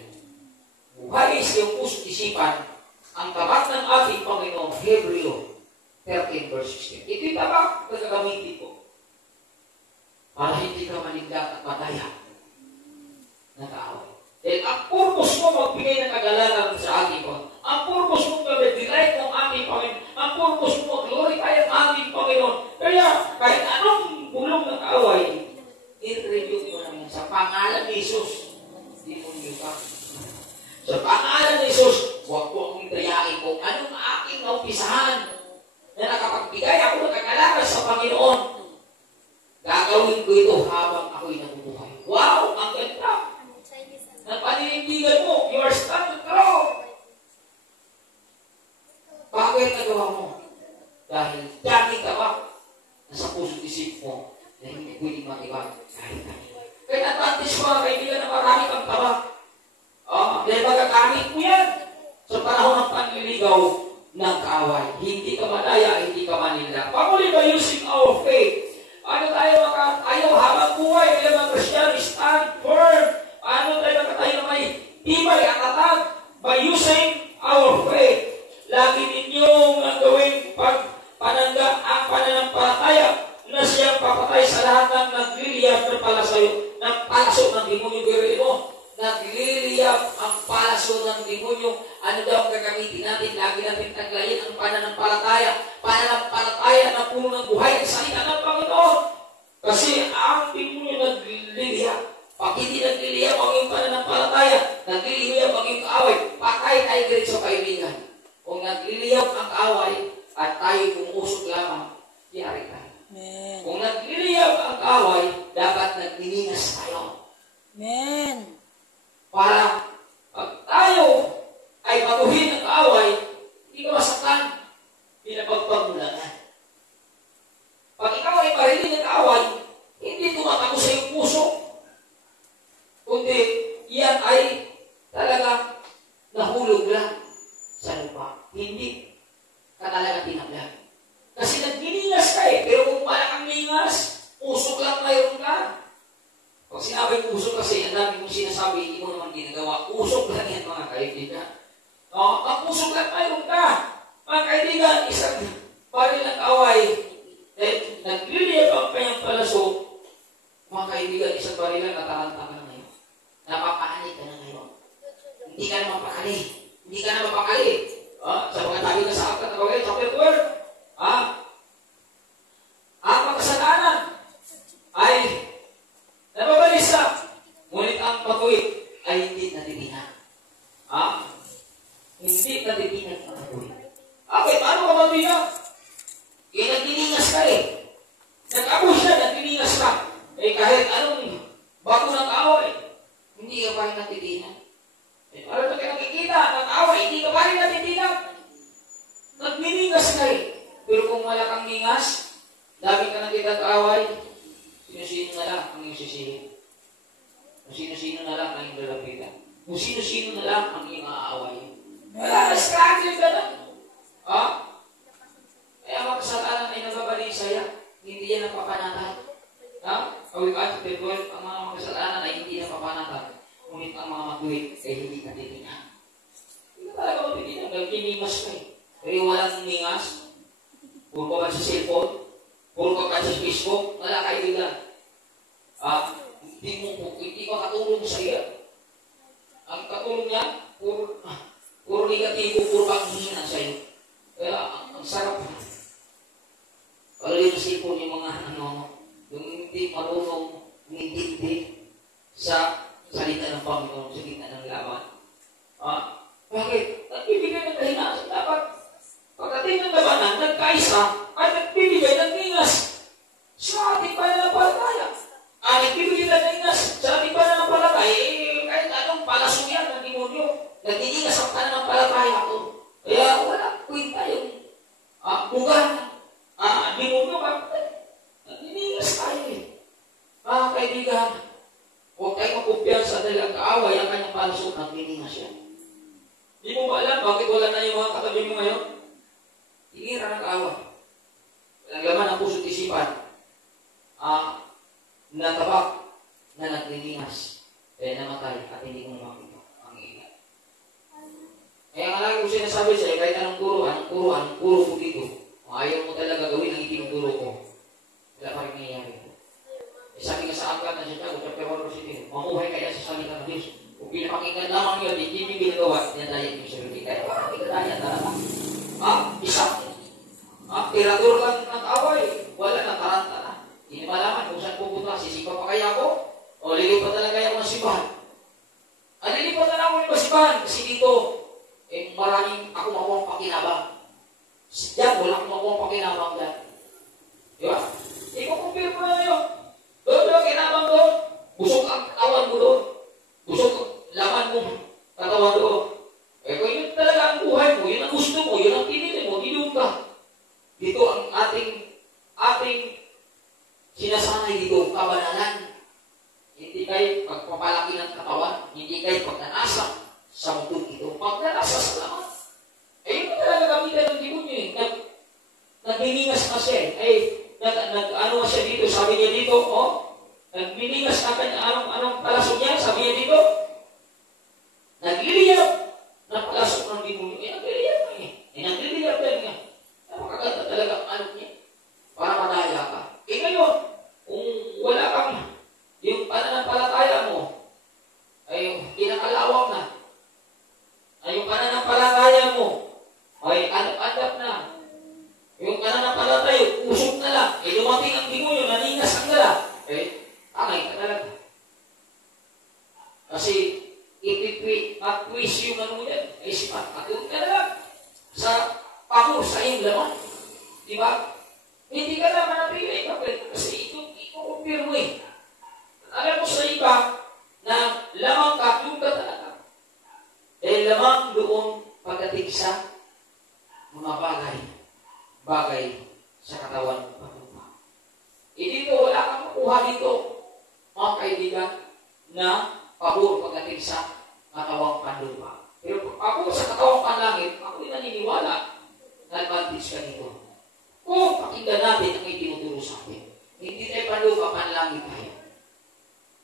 buhay sa iyong puso't isipan ang tabak ng ating Panginoon, Hebreo 13 verse 16. Ito'y tabak na gagamitin ko para hindi ka maniglang at mataya ng kaaway. Dahil ang purpose mo magbigay ng kagalakan sa ating Panginoon. Ang purpose mo mag-delight ng ating Panginoon. Ang purpose mo mag-glorify ang ating Panginoon. Kaya kahit anong bulong ng kaaway, i-review mo naman sa pangalan ni Jesus. Hindi mo niyo ka. Sa pangalan ni Jesus, huwag po akong dayain kung anong aking naumpisahan na nakapagbigay ako ng kagalakan sa Panginoon. Gagawin ko ito habang ako'y nabubuhay. Wow! Ang ganda! Ng paninindigan mo, you are standing tall. Bakit nagawa mo? Dahil dami ka ba nasa puso't isip mo na hindi pwedeng matibag kahit kanina. Kaya advantage mo, kaibigan na marami kang taba. Dahil magagamit mo yan sa panahon ng panliligaw ng kaaway. Hindi ka madaya, hindi ka manila. Paguli ba using our faith? Ano tayo habang buhay bilang mga Kristiyano, stand firm. Ano tayo makatayo na may tibay at tatag by using our faith. Lagi ninyong gawing ang pananampalataya na siyang papatay sa lahat ng nagliliyap ng palaso ng demonyo. Gawin mo, nagliliyap ang palaso ng demonyo. Ano daw ang gagamitin natin? Lagi natin taglayin ang pananampalataya. Pananampalataya na puno ng buhay ang salita ng Panginoon. Kasi ang demonyo nagliliyap. Pag hindi nagliliyap ang iyong pananampalataya, nagliliyap ang iyong kaaway, patay tayo diretso kaibigan. Kung nagliliyap ang kaaway at tayo umuusok lamang, yari tayo. Amen. Kung nagliliyap ang kaaway, dapat naglilinas tayo. Amen. Para pag tayo ay baguhin ng kaaway, hindi ka masaktan, pinapagpagulangan. Pag ikaw ay marinig ng kaaway, hindi tumatago sa iyong puso, kundi iyan ay talaga nahulog lang sa lupa. Hindi ka talaga tinaglan. Kasi nagniningas ka pero kung pala kang ningas, usok lang mayroon ka. Pag sinabi usok kasi, ang dami mong sinasabi, hindi mo naman ginagawa. Usok lang yan mga kaibigan. No? Ang usok lang mayroon ka. Mga kaibigan, isang baril ng away, nagliliyap ang kanyang palaso. Mga kaibigan, isang baril lang nataranta ka na ngayon. Napapaanit ka na ngayon. Hindi ka na mapakali. Hindi ka na mapakali. Sa mga tabi na sa aklat na bagay, chapter 12. Ang makasalanan ay nababalisa. Ngunit ang patuwid ay hindi natitinag. Hindi natitinag ang patuwid. Okay, paano ka matinag? Nagtiningas ka Nag-abos siya, nagtiningas ka. ako nag-away. Hindi ka pa rin natitinan. Alam mo kayo nakikita, nag-away, hindi ka pa rin natitinan. Nagminingas kayo. Pero kung wala kang ningas, lagi ka nakita nag-away, sino-sino na lang ang iyong sisihin. Kung sino-sino na lang ang iyong lalapitan. Kung sino-sino na lang ang iyong aaway. Wala, struggle ka na. Ha? Kaya ang kasalanan ay nagbabalin sa'yo. Hindi yan napapanatan. Ha? Awit at Pedro, ang mga kasalanan ay hindi napapanatan. Ngunit ang mga matuwid ay hindi natitingan. Hindi ka talaga matitingan. Nagkinimas ka eh. Pero walang ningas. Puro ka ba sa cellphone? Puro ka ba sa Facebook? Wala kaibigan. Hindi ka katulong sa iyo. Ang katulong niya, puro negatibo, puro panghihinan sa iyo. Kaya, ang sarap. Wala yung cellphone yung mga yung hindi marunong, hindi sa salita ng Panginoon, sa gitna ng laban. Bakit? Nagbibigay ng kahinaan. Dapat, pagdating ng labanan, nagkaisa, at nagbibigay ng ningas sa ating pananampalataya. Nagbibigay ng ningas sa ating pananampalataya, kahit anong palasuyan ng demonyo, nagniningas ang pananampalataya ko. Kaya wala, kwenta yung bugan. Demonyo, nagniningas tayo eh. Mga kaibigan, huwag tayo magkumpiyansa dahil ang kaaway ang kanyang palasok, nagniningas yan. Di mo ba alam bakit wala na yung mga katabi mo ngayon? Tinira ng kaaway. Walang laman ang puso't isipan. Natabak na nagniningas. Kaya namatay at hindi mo makita ang ingat. Kaya nga lagi ko sinasabi sa'yo, kahit anong turo ko dito. Kung ayaw mo talaga gawin ang itinuturo ko, wala pa rin nangyayari. Sabi nga sa Aklat ng Santiago, chapter 1, mamuhay kaya sa salita ng Diyos. Kung pinapakinggan lamang yun, hindi mo ginagawa, yan tayo yung sabi. Kaya pakinggan yan talaga. Isa. Tirador lang ng away. Wala na, taranta na. Hindi malaman kung saan pupunta. Sisipa pa kaya ako? O lilipat na lang kaya ako ng simbahan? Lilipat na lang ako ng simbahan. Kasi dito, maraming ako makuha pakinabang. Diyan, wala akong makuha pakinabang dyan. Di ba? Ikukumpir mo na yun. Doon, kinabang doon. Busog ang katawan mo doon. Busog ang laman mo katawan doon. Kung yun talaga ang buhay mo, yun ang gusto mo, yun ang pinili mo, hindi ka. Dito ang ating sinasanay dito, kabanalan. Hindi kayo pagpapalaki ng katawan, hindi kayo pagnanasa sa mutong ito. Pagnanasa sa laman. Yun talaga gamitan ng demonyo eh. Nagniningas na siya eh. Ano siya dito, sabi niya dito, nagniningas na kanya, anong palasok niya, sabi niya dito, nagliliyap na palasok ng demonyo. Nagliliyap na niya. Nagliliyap na niya. Napakaganda talaga ang ano niya. Para madaya ka. Ngayon, kung wala kang, yung pananampalataya mo, ay kinakalawang na. Yung pananampalataya mo, ay adap-adap na. Yung pananampalataya, usok na lang. Dumating ang demonyo, naningas ang dala. Tangay ka talaga. Kasi, at-twist yung ano mo yan, isipan. At-twist ka lang sa pako, sa iyong laman. Diba? Hindi ka na manapili. Kasi ito mo eh. Alam mo sa iba, na lamang ka, yung ka talaga. Lamang doon pagdating sa mga bagay sa katawan ng patupa. Dito, wala kang makuha dito, mga kaibigan, na pabor pagdating sa katawang panlupa. Pero ako sa katawang panlangit, ako'y naniniwala na advantage ka dito. Kung pakinggan natin ang itinuturo sa atin, hindi tayo panlupa, panlangit tayo.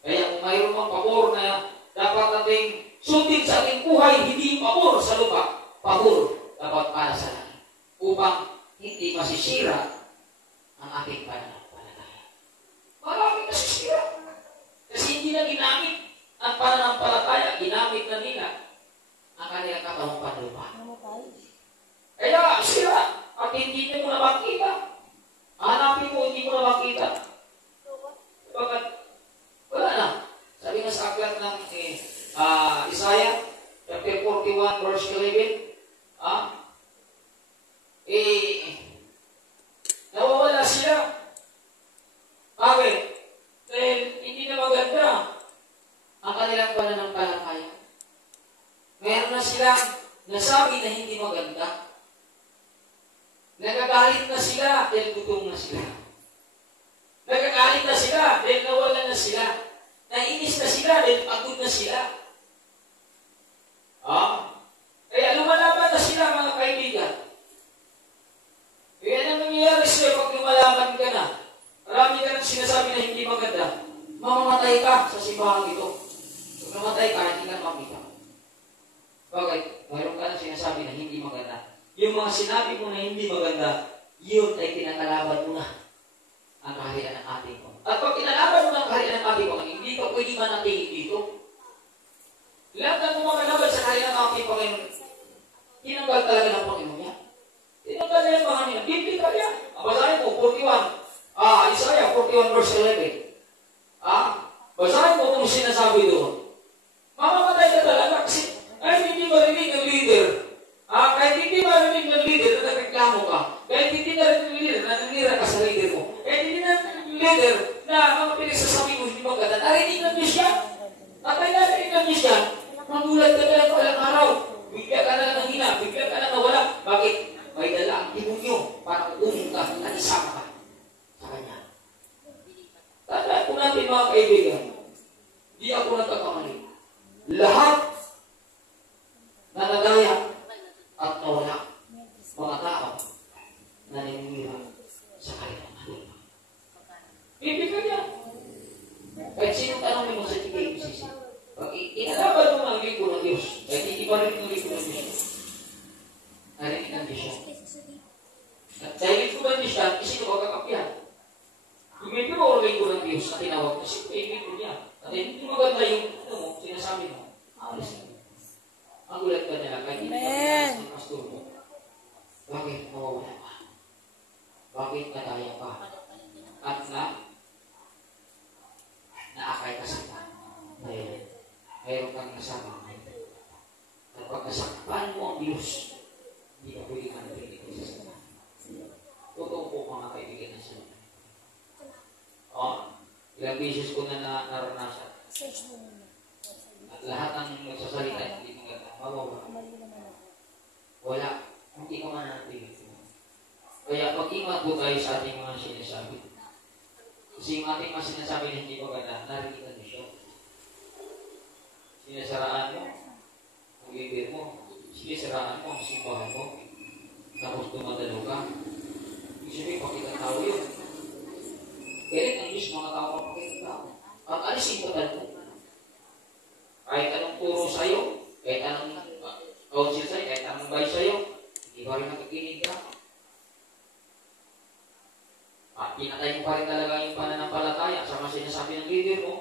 Kaya kung mayroon mang pabor na dapat nating sundin sa ating buhay, hindi pabor sa lupa, pabor dapat para sa langit. Upang hindi masisira ang ating pananampalataya. Maraming nasisira. Kasi hindi na ginamit ang pananampalataya, ginamit na nila ang kanilang katawang panlupa. Kaya sira at hindi mo na makita. Hanapin mo, hindi mo na makita. Bakit? Wala na. Sabi nga sa aklat ng Isaiah, chapter 41, verse 11, nawawala sila. Bakit? Dahil hindi na maganda kanilang pananampalataya. Meron na silang nasabi na hindi maganda. Nagagalit na sila dahil gutom na sila. Nagagalit na sila dahil nawalan na sila. Nainis na sila dahil pagod na sila. Kaya lumalaban na sila, mga kaibigan. Kaya anong nangyayari sa'yo pag lumalaban ka na? Marami ka nang sinasabi na hindi maganda. Mamamatay ka sa simbahan ito. Pag namatay ka, hindi ka makita. Bakit? Mayroon ka nang sinasabi na hindi maganda. Yung mga sinabi mo na hindi maganda, yun ay kinakalaban mo na ang kaharian ng ating Panginoon. At pag kinalaban mo na ang kaharian ng ating Panginoon, hindi ka pwede manatili dito. Lahat ng kumagalaban sa kaharian ng ating Panginoon, tinanggal talaga ng Panginoon niya. Tinanggal niya yung mga niya. Biblikal yan. Basahin mo, 41. Isaiah 41 verse 11. Basahin mo kung sinasabi doon. Mamamatay ka talaga kasi kahit hindi marinig ng leader, kahit hindi marinig ng leader na nagreklamo ka, kahit hindi marinig ng leader na nanira ka sa leader mo, kahit hindi na leader na mga pinagsasabi mo hindi maganda, narinig ng Diyos yan. At ay narinig ng Diyos yan, magulat ka na lang walang araw. Bigla ka na lang nangina, bigla ka na nawala. Bakit? May dala ang demonyo para uumong ka at isama ka sa Kanya. Tandaan po natin mga kaibigan, di ako nagkakamali. Lahat na nagaya at nawala mga tao na naninira sa kanilang halip. Bibigyan niya. Kahit sino tanongin mo sa TKPCC, pag inalaban mo ang linggo ng Diyos, kahit hindi pa rin ang linggo ng Diyos, narinig ang Diyos yan. At dahil linggo ng Diyos yan, sino magkakapihan? Kung hindi mo ang linggo ng Diyos at tinawag, kasi yung linggo niya. At hindi maganda yung sinasabi mo, alis na. Ang gulat ka nila, kahit hindi ka ng pastor mo. Bakit mawawala ka? Bakit nadaya ka? At naakay ka sa ka. Mayroon kang nasama. At pagkasakpan mo ang Diyos, hindi ka pwede ka napinig sa sama. Totoo po mga kaibigan na sila. Ilang beses ko na naranasan. At lahat ng magsasalita, hindi maganda. Mawawala. Wala. Hindi ko mananatili. Kaya pag-ingat po tayo sa ating mga sinasabi. Kasi yung ating mga sinasabi na hindi maganda, narinig na siya. Sinasaraan mo ang bibir mo. Sinasaraan mo ang simbahan mo. Tapos tumadalo ka. Ibig sabihin, pakitang tao yun. Galit ang Diyos, mga tao pakitang tao. At alisin ko talo. Kahit anong turo sa'yo, kahit anong counsel sa'yo, kahit anong advice sa'yo, hindi pa rin nakikinig ka. Pinatay mo pa rin talaga yung pananampalataya sa mga sinasabi ng leader mo.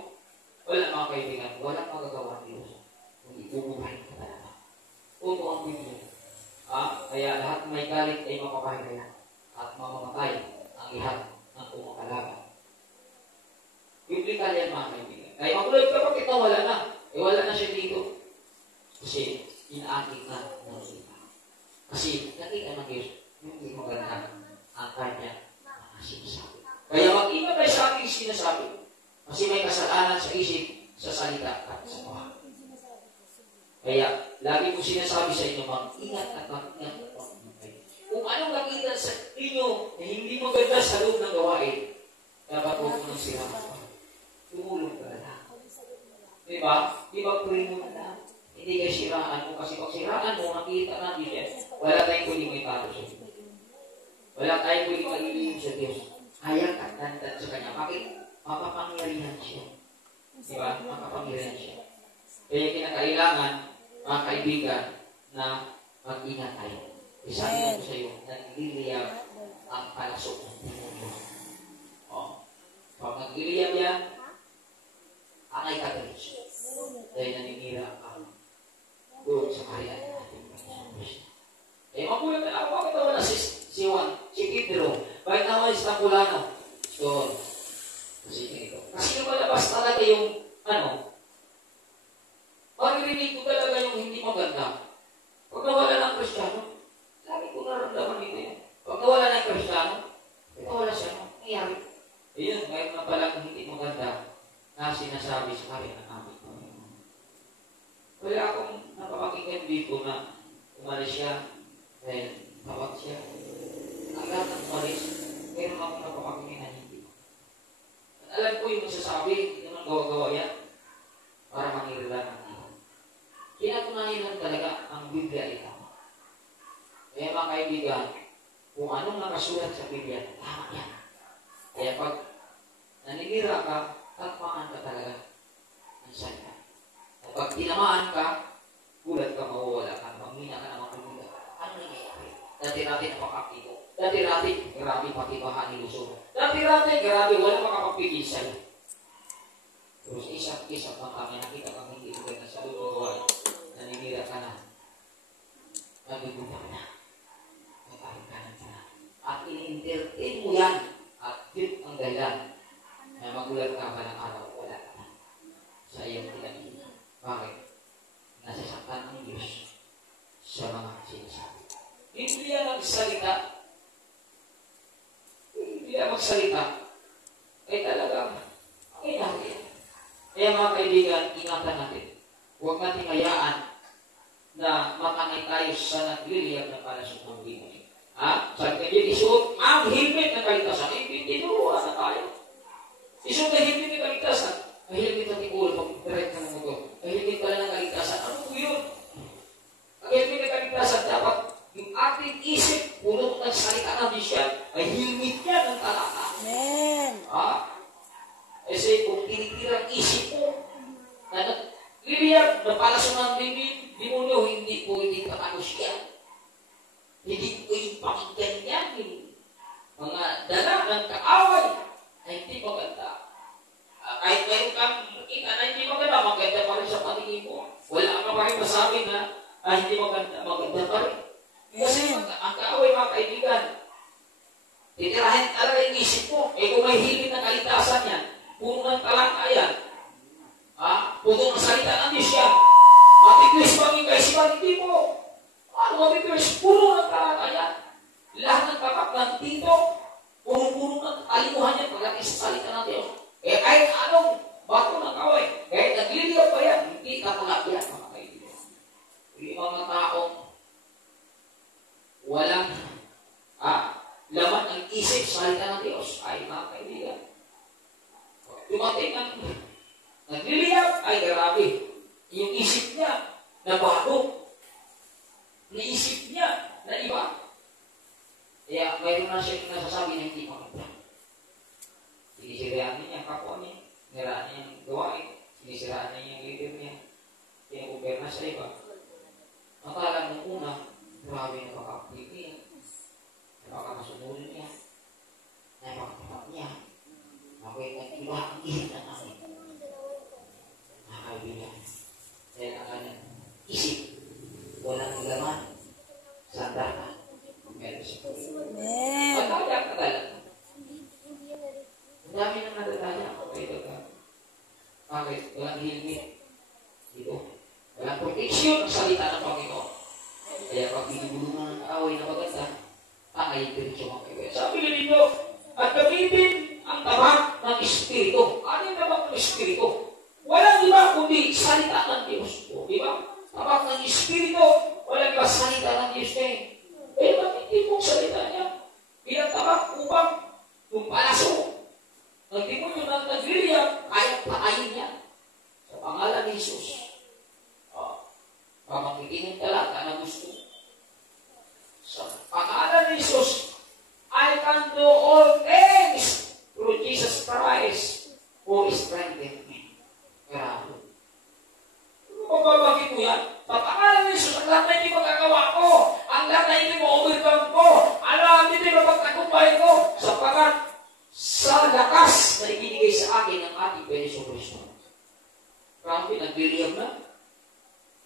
Wala mga kaibigan, walang magagawa ng Diyos. Kung ibubuhay ka talaga. Puto ang Biblia. Kaya lahat may galit ay mapapahiraya at mamamatay ang lahat ng kumakalaban. Biblikal yan mga kaibigan. Kaya magulat ka bakit wala na. Wala na siya dito. Kasi inaakit na ng sila. Kasi nakita ng Diyos, hindi maganda ang kanya sinasabi. Kaya mag-ingat tayo sa aking sinasabi. Kasi may kasalanan sa isip, sa salita, at sa buhay. Kaya, lagi ko sinasabi sa inyo, mag-ingat at mag-ingat. Kung anong nakita sa inyo na hindi maganda sa loob ng gawain, dapat huwag mo nang sirahan. Tumulong ka na. Diba? Diba puri mo na? Hindi kayo siraan mo. Kasi pag siraan mo, nakita natin yan. Wala tayong pwedeng may pato sa Diyos. Wala tayong pwedeng mag-ibigin sa Diyos. Hayang at nandan sa Kanya. Bakit? Mapapangyarihan siya. Diba? Mapapangyarihan siya. Kaya kinakailangan, mga kaibigan, na mag-ingat tayo. Isabi ko sa iyo, nagliliyab ang palasok ng demonyo. Pag nagliliyab yan, angay ka rin siya. Dahil naninira ka doon sa kaharian natin. Magulat na ako, bakit wala si Juan, si Pedro, bakit naman si Takulano? So, kasi lumalabas talaga yung, maririnig ko talaga yung hindi maganda. Pag nawala ng Kristiyano, sabi ko naramdaman dito yun. Pag nawala ng Kristiyano, nawala siya, nangyari. Ayun, ngayon na pala hindi maganda na sinasabi sa kaharian ng ating Panginoon. Kaya akong napapakinggan dito na umalis siya dahil tawag siya. Ang lahat ng umalis, meron akong napapakinggan na hindi. At alam ko yung masasabi, hindi naman gawa-gawa yan para mangirila ng tao. Pinatunayan lang talaga ang Biblia ito. Kaya mga kaibigan, kung anong nakasulat sa Biblia, tama yan. Kaya pag naninira ka, takpangan ka talaga ang salita. At pag tinamaan ka, gulat ka, mawawala ka, mamina ka naman kumulat. Ano nangyayari? Dati natin napakakito. Dati natin, grabe patibahan ni Luzon. Dati natin, grabe, wala makapagpigil sa'yo. Pero sa isang mga kami, nakita kang hindi ito na sa lulugawan, naninira ka na, nagigutak na, nagpalit ka na. At in-entertain mo yan, at yun ang dahilan na magulat ka ba ng araw, wala ka na sa iyong pinagiging. Bakit? Nasasaktan ng Diyos sa mga sinasabi. Hindi yan magsalita. Hindi yan magsalita. Ay talagang, ay natin. Kaya mga kaibigan, ingatan natin. Huwag natin hayaan na makanay tayo sa nagliliyab na palasok ng Biblia. Sabi ka dyan, isuot ang helmet ng kaligtasan. Tinuruan na tayo. Isuot ang helmet ng kaligtasan. Ang helmet ng tigul, pag-direct ka ng mundo. Ang helmet pala ng kaligtasan. Ano po yun? Ang helmet ng kaligtasan, dapat yung ating isip, puno ng salita ng Diyos yan, ay helmet yan ng talata. Amen. Kasi kung tinitirang isip mo, na nagliliyab, na palasok ng demonyo, hindi patagos yan. Hindi ko yung pakinggan yan. Mga dala ng kaaway na hindi maganda. Kahit meron kang makita na hindi maganda, maganda pa rin sa patingin mo. Wala ka pa rin masabi na hindi maganda, maganda pa rin. Kasi ang kaaway, mga kaibigan, titirahin talaga yung isip mo. Kung may hilig na kaligtasan yan, puno ng talata yan, puno ng salita ng Diyos yan, matiglis panging kaisipan, hindi mo. Ano mabibigis? Puno ng talata yan. Lahat ng kakaplan dito, puno-puno ng alimuhan yan pagdating sa salita ng Diyos. Kahit anong bato ng kaway, kahit nagliliyaw pa yan, hindi katulad yan, mga kaibigan. Yung mga taong walang laman ng isip sa salita ng Diyos ay mga kaibigan. Dumating ang nagliliyaw, ay grabe. Yung isip niya na bago, naisip niya na iba. Kaya mayroon na siya nasasabi na hindi maganda. Sinisiraan niya ang kapwa niya. Niraan niya yung gawain. Sinisiraan niya yung leader niya. Kinukuberna sa iba. Akala nung una, grabe na pakapit niya. Napakamasunod niya. Napakapit niya. Ako'y nag-iba ang ihit ng amin. Nakaibigan. Dahil ang kanyang isip, walang laman sa data. Meron siya. Amen. Mataya ka talaga. Ang dami nang natataya ako kayo ka. Bakit? Walang hilmit. Dito. Walang protection ang salita ng Panginoon. Kaya pag binibulungan ng away na maganda, ay diretso mga kayo. Sabi ka ninyo, at gamitin ang tabak ng Espiritu. Ano yung tabak ng Espiritu? Walang iba kundi salita ng Diyos. Di ba? Tabak ng Espiritu, walang iba salita ng Diyos kayo. Matitin mong salita niya. Bilang tabak upang yung palaso ng demonyo na nagliliyab, kaya patayin niya. Sa pangalan ni Jesus. Pamakitin yung talata na gusto. Sa pangalan ni Jesus, I can do all things through Jesus Christ who strengthens me. Grabe. Pagbabakin mo yan, sa pangalan ni Jesus, ang lahat na hindi magagawa ko, ang lahat na hindi ma-overcome ko, ang hindi mapagtagumpay ko, sapagat sa lakas na ibinigay sa akin ng ating Panginoon Kristo. Grabe, nagliliyab na.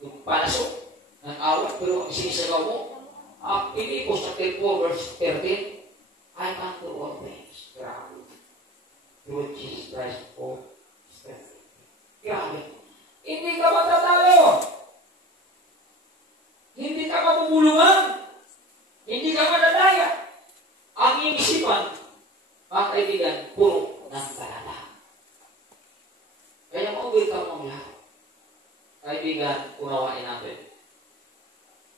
Yung palasok ng awat, pero ang sinisagaw mo, ang Pilipos sa 4 verse 13, I can do all things. Grabe. Through Jesus Christ for strength. Grabe. Hindi ka matatalo. Hindi ka mabubulungan. Hindi ka madadaya. Ang iyong isipan, mga kaibigan, puro ng talata. Kaya mauwi ka mong lahat. Kaibigan, unawain natin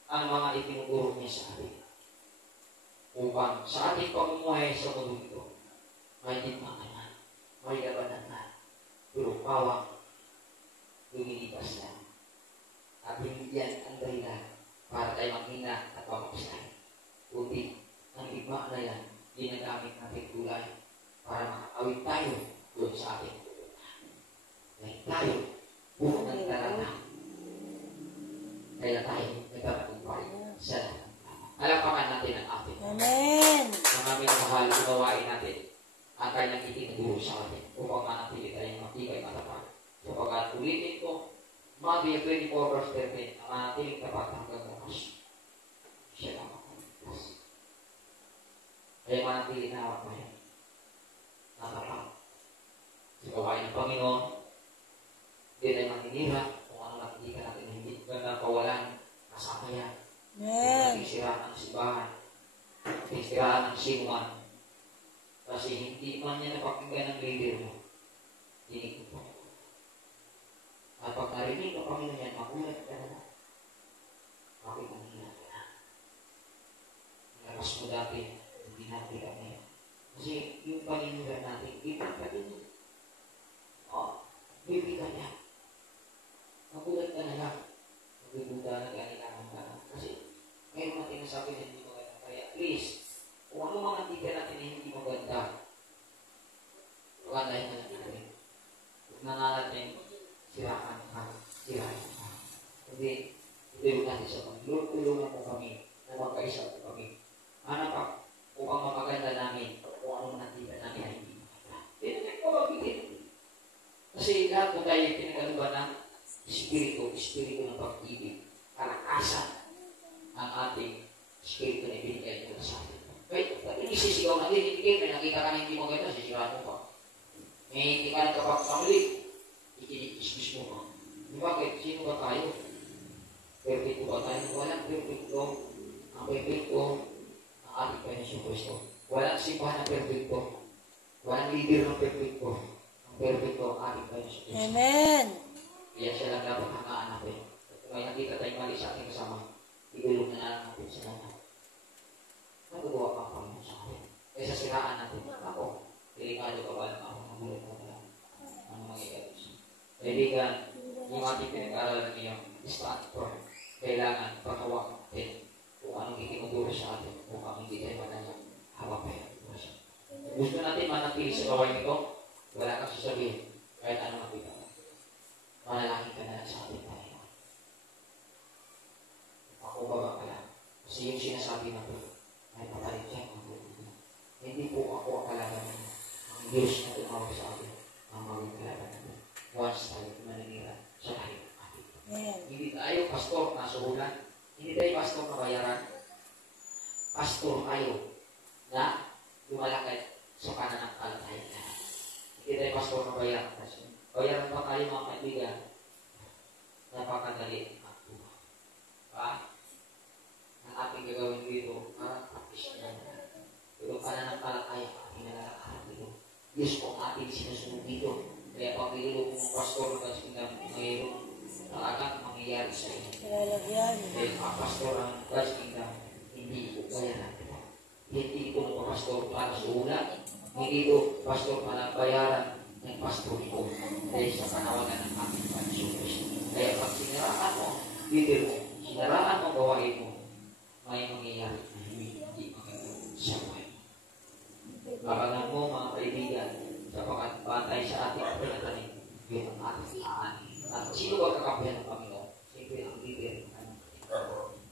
ang mga itinuturo niya sa atin upang sa ating pamumuhay sa mundo ito may digmaan na, may labanan na, pero pawang lumilipas na. At hindi yan ang dahilan para tayo manghina at pamagsahin. Kundi, ang digmaan na yan, ginagamit natin tulay para makakawin tayo doon sa ating pupuntahan. Dahil tayo, buo ng talaga. Kaya tayo nagkatagumpay sa lahat. Alapakan natin ang ating. Amen. Ang aming mahal, unawain natin ang kanyang itinuturo sa atin upang manatili tayong matibay matapat. Sapagkat ulitin ko, Matthew 24 verse 13, ang manatiling tapat hanggang bukas. Siya lang ako. Kaya manatili na awat tayo. Natapat. Sa gawain ng Panginoon, hindi tayo maninira kung ano nakikita natin na hindi ganda kawalan, kasama yan. Amen. Nagsisiraan ng simbahan, nagsisiraan ng sinuman. Kasi hindi man niya napakinggan ng leader mo. Dinig mo. At pag narinig ng Panginoon yan, magulat ka na. Bakit ang hinat ka na? Nalakas mo dati, hindi natin ka ngayon. Kasi yung paninira natin, ibang ka din. Bibigyan niya. Magulat ka na lang. Maguguda na kailangan ka na. Kasi ngayon natin nasabi na hindi maganda. Kaya please, kung ano mga nakita natin na hindi maganda, pagandahin na natin. Huwag na nga natin siraan ka. Siraan ka. Hindi, tulungan natin sa Panginoon. Tulungan mo kami na magkaisa po kami. Ano pa, upang mapaganda namin kung ano nakita namin ay hindi maganda. Hindi ko magbigay. Kasi lahat po tayo pinagaluban ng espiritu ng pag-ibig, kalakasan ang ating espiritu na ibinigay nila sa atin. Kaya, inisisigaw na din, may nakita ka na hindi maganda, sisiraan mo pa. May hindi ka na kapag-kamuli, ikinikismis mo pa. Bakit? Sino ba tayo? Perfecto ba tayo? Walang perfecto. Ang perfecto, ang ating Panginoon Kristo. Walang simbahan ng perfecto. Walang leader ng perfecto. Perfecto ang ating Panginoon Kristo. Amen. Kaya siya lang dapat hangaan natin. At kung may nakita tayong mali sa ating kasama, itulog na lang natin sa lahat. Nagagawa pa ang Panginoon sa atin. Kaya sa siraan natin, ako, delikado ka ba lang ako, magulat mo lang. Ano mangyayari siya? Kaibigan, yung ating pinag-aaralan niyo, stand firm. Kailangan pagkawak natin kung anong itinuturo sa atin, kung anong hindi tayo manayang hawak tayo. Gusto natin manatili sa gawain ito, wala kang sasabihin, kahit ano makita mo. Manalangin ka na lang sa ating Panginoon. Ako ba ka lang? Kasi yung sinasabi natin, ay patalit siya. Hindi po ako ang kalaban natin. Ang Diyos na tumawag sa atin, ang maging kalaban natin. Once tayo maninira sa kahit atin. Hindi tayo pastor na suhulan. Hindi tayo pastor na bayaran. Pastor tayo na lumalakad sa pananampalataya na. Hindi tayo pastor na bayaran. Bayaran pa tayo mga kaibigan. Napakadali ang tuwa. Ang ating gagawin dito, practice niya. Pero pananampalataya ang ating nalalakaran dito. Diyos po ang ating sinusunod dito. Kaya pag nilulong ng pastor na mayroon talagang mangyayari sa inyo. Dahil ang pastor ng God's Kingdom, hindi po bayaran kita. Hindi ito ng pastor para sa ulan. Hindi ito pastor para bayaran ng pastor ito. Dahil sa panawagan ng aking Panginoon. Kaya pag sinaraan mo, leader mo, sinaraan mo gawain mo, may mangyayari na hindi magandang sa buhay. Abangan mo mga kaibigan, sapagkat batay sa ating pinatanim, yun ang ating aanin. At sino ba kakapihan ng Panginoon? Siyempre ang leader.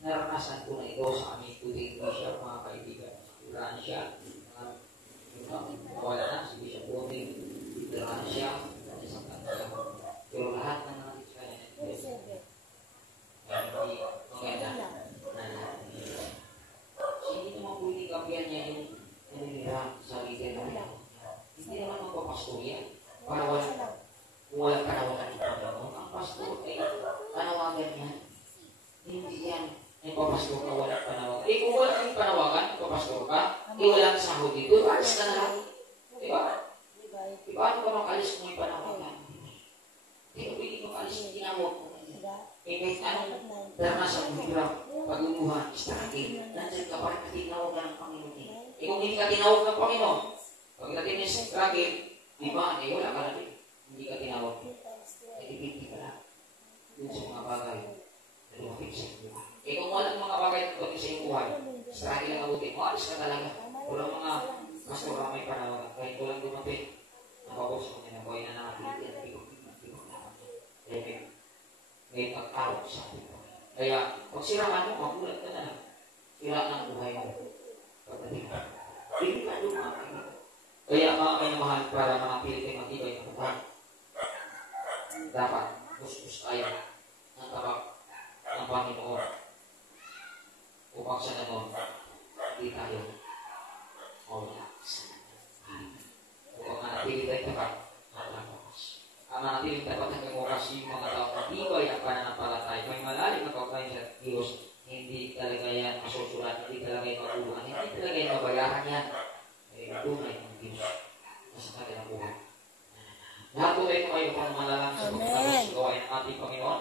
Naranasan ko na ito sa aming puting Bishop, mga kaibigan. Wala siya. Wala na si Bishop Puting. Wala siya. Pero lahat ng mga kaya hindi maganda na hindi naman puting kapihan niya yung nanira sa leader na hindi naman magpapastor yan. Para walang panawagan ng Panginoon. Ang pastor ay panawagan yan. Hindi yan nagpapastor ka walang panawagan. Kung wala kang panawagan, nagpapastor ka, walang sahod dito, alis ka na lang. Diba? Paano ka makalis kung may panawagan? Hindi ka pwede makalis ng ginamot mo. kahit anong daranasan mo, hirap, pag-umuhan, struggle, nandiyan ka pa rin tinawag ka ng Panginoon. Kung hindi ka tinawag ng Panginoon, pag natin yung struggle, di ba, wala ka na din. Hindi ka tinawag. Ipipili ka lang. Yun sa mga bagay na lumapit sa iyong buhay. Kung walang mga bagay na lumapit sa iyong buhay, struggle ang abutin mo, alis ka talaga. Walang mga pastor na may panawagan. Kahit walang lumapit, napapos mo na buhay na nakapili at ibig naman. Kaya may pagkawag sa atin. Kaya, pag siraan mo, magulat ka na lang. Siraan ang buhay mo. Pagdating ka. Hindi ka lumapit. Kaya mga kanyamahal para manatili kayo matibay na buhay. Dapat kuskus tayo ng tabak ng Panginoon upang sa ganon hindi tayo mawala sa upang manatili tayo tabak ng bukas. Ang manatili tapat ng bukas yung mga taong matibay at pananampalataya. May malalim na kaugnayan sa Diyos. Hindi talaga yan masusulat, hindi talaga yan matulungan, hindi talaga yan mabayaran yan. Tunay ng Diyos nasa kanilang buhay. Lahat po tayo kayo kung malalang sa pagkakos gawain ng ating Panginoon.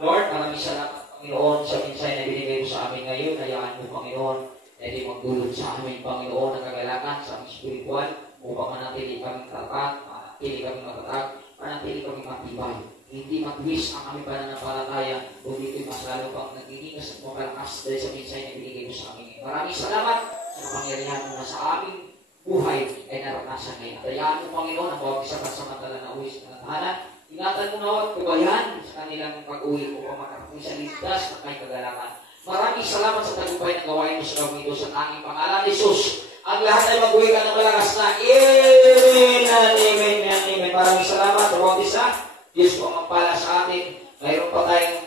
Lord, maraming salamat, Panginoon, sa minsay na binigay mo sa amin ngayon. Hayaan mo, Panginoon, na di magdulot sa amin, Panginoon, ang kagalakan sa aming spiritual upang manatili kami tatat, manatili kami matatag, manatili kami matibay. Hindi matwis ang aming pananampalataya, kundi ito'y mas lalo pang naginigas at makalakas dahil sa minsay na binigay mo sa amin. Maraming salamat sa pangyarihan mo na sa aming buhay ay naranasan ngayon. Hayaan mo, Panginoon, ang bawat isa kasamantala na uwi sa tahanan. Ingatan mo na at kabayan sa kanilang pag-uwi upang makarating sa ligtas na may kagalakan. Maraming salamat sa tagumpay ng gawain mo sa kami ito sa tanging pangalan ni Jesus. Ang lahat ay mag-uwi ka ng malakas na Amen and Amen and Amen. Maraming salamat sa bawat isa. Diyos po ang magpala sa atin. Mayroon pa tayong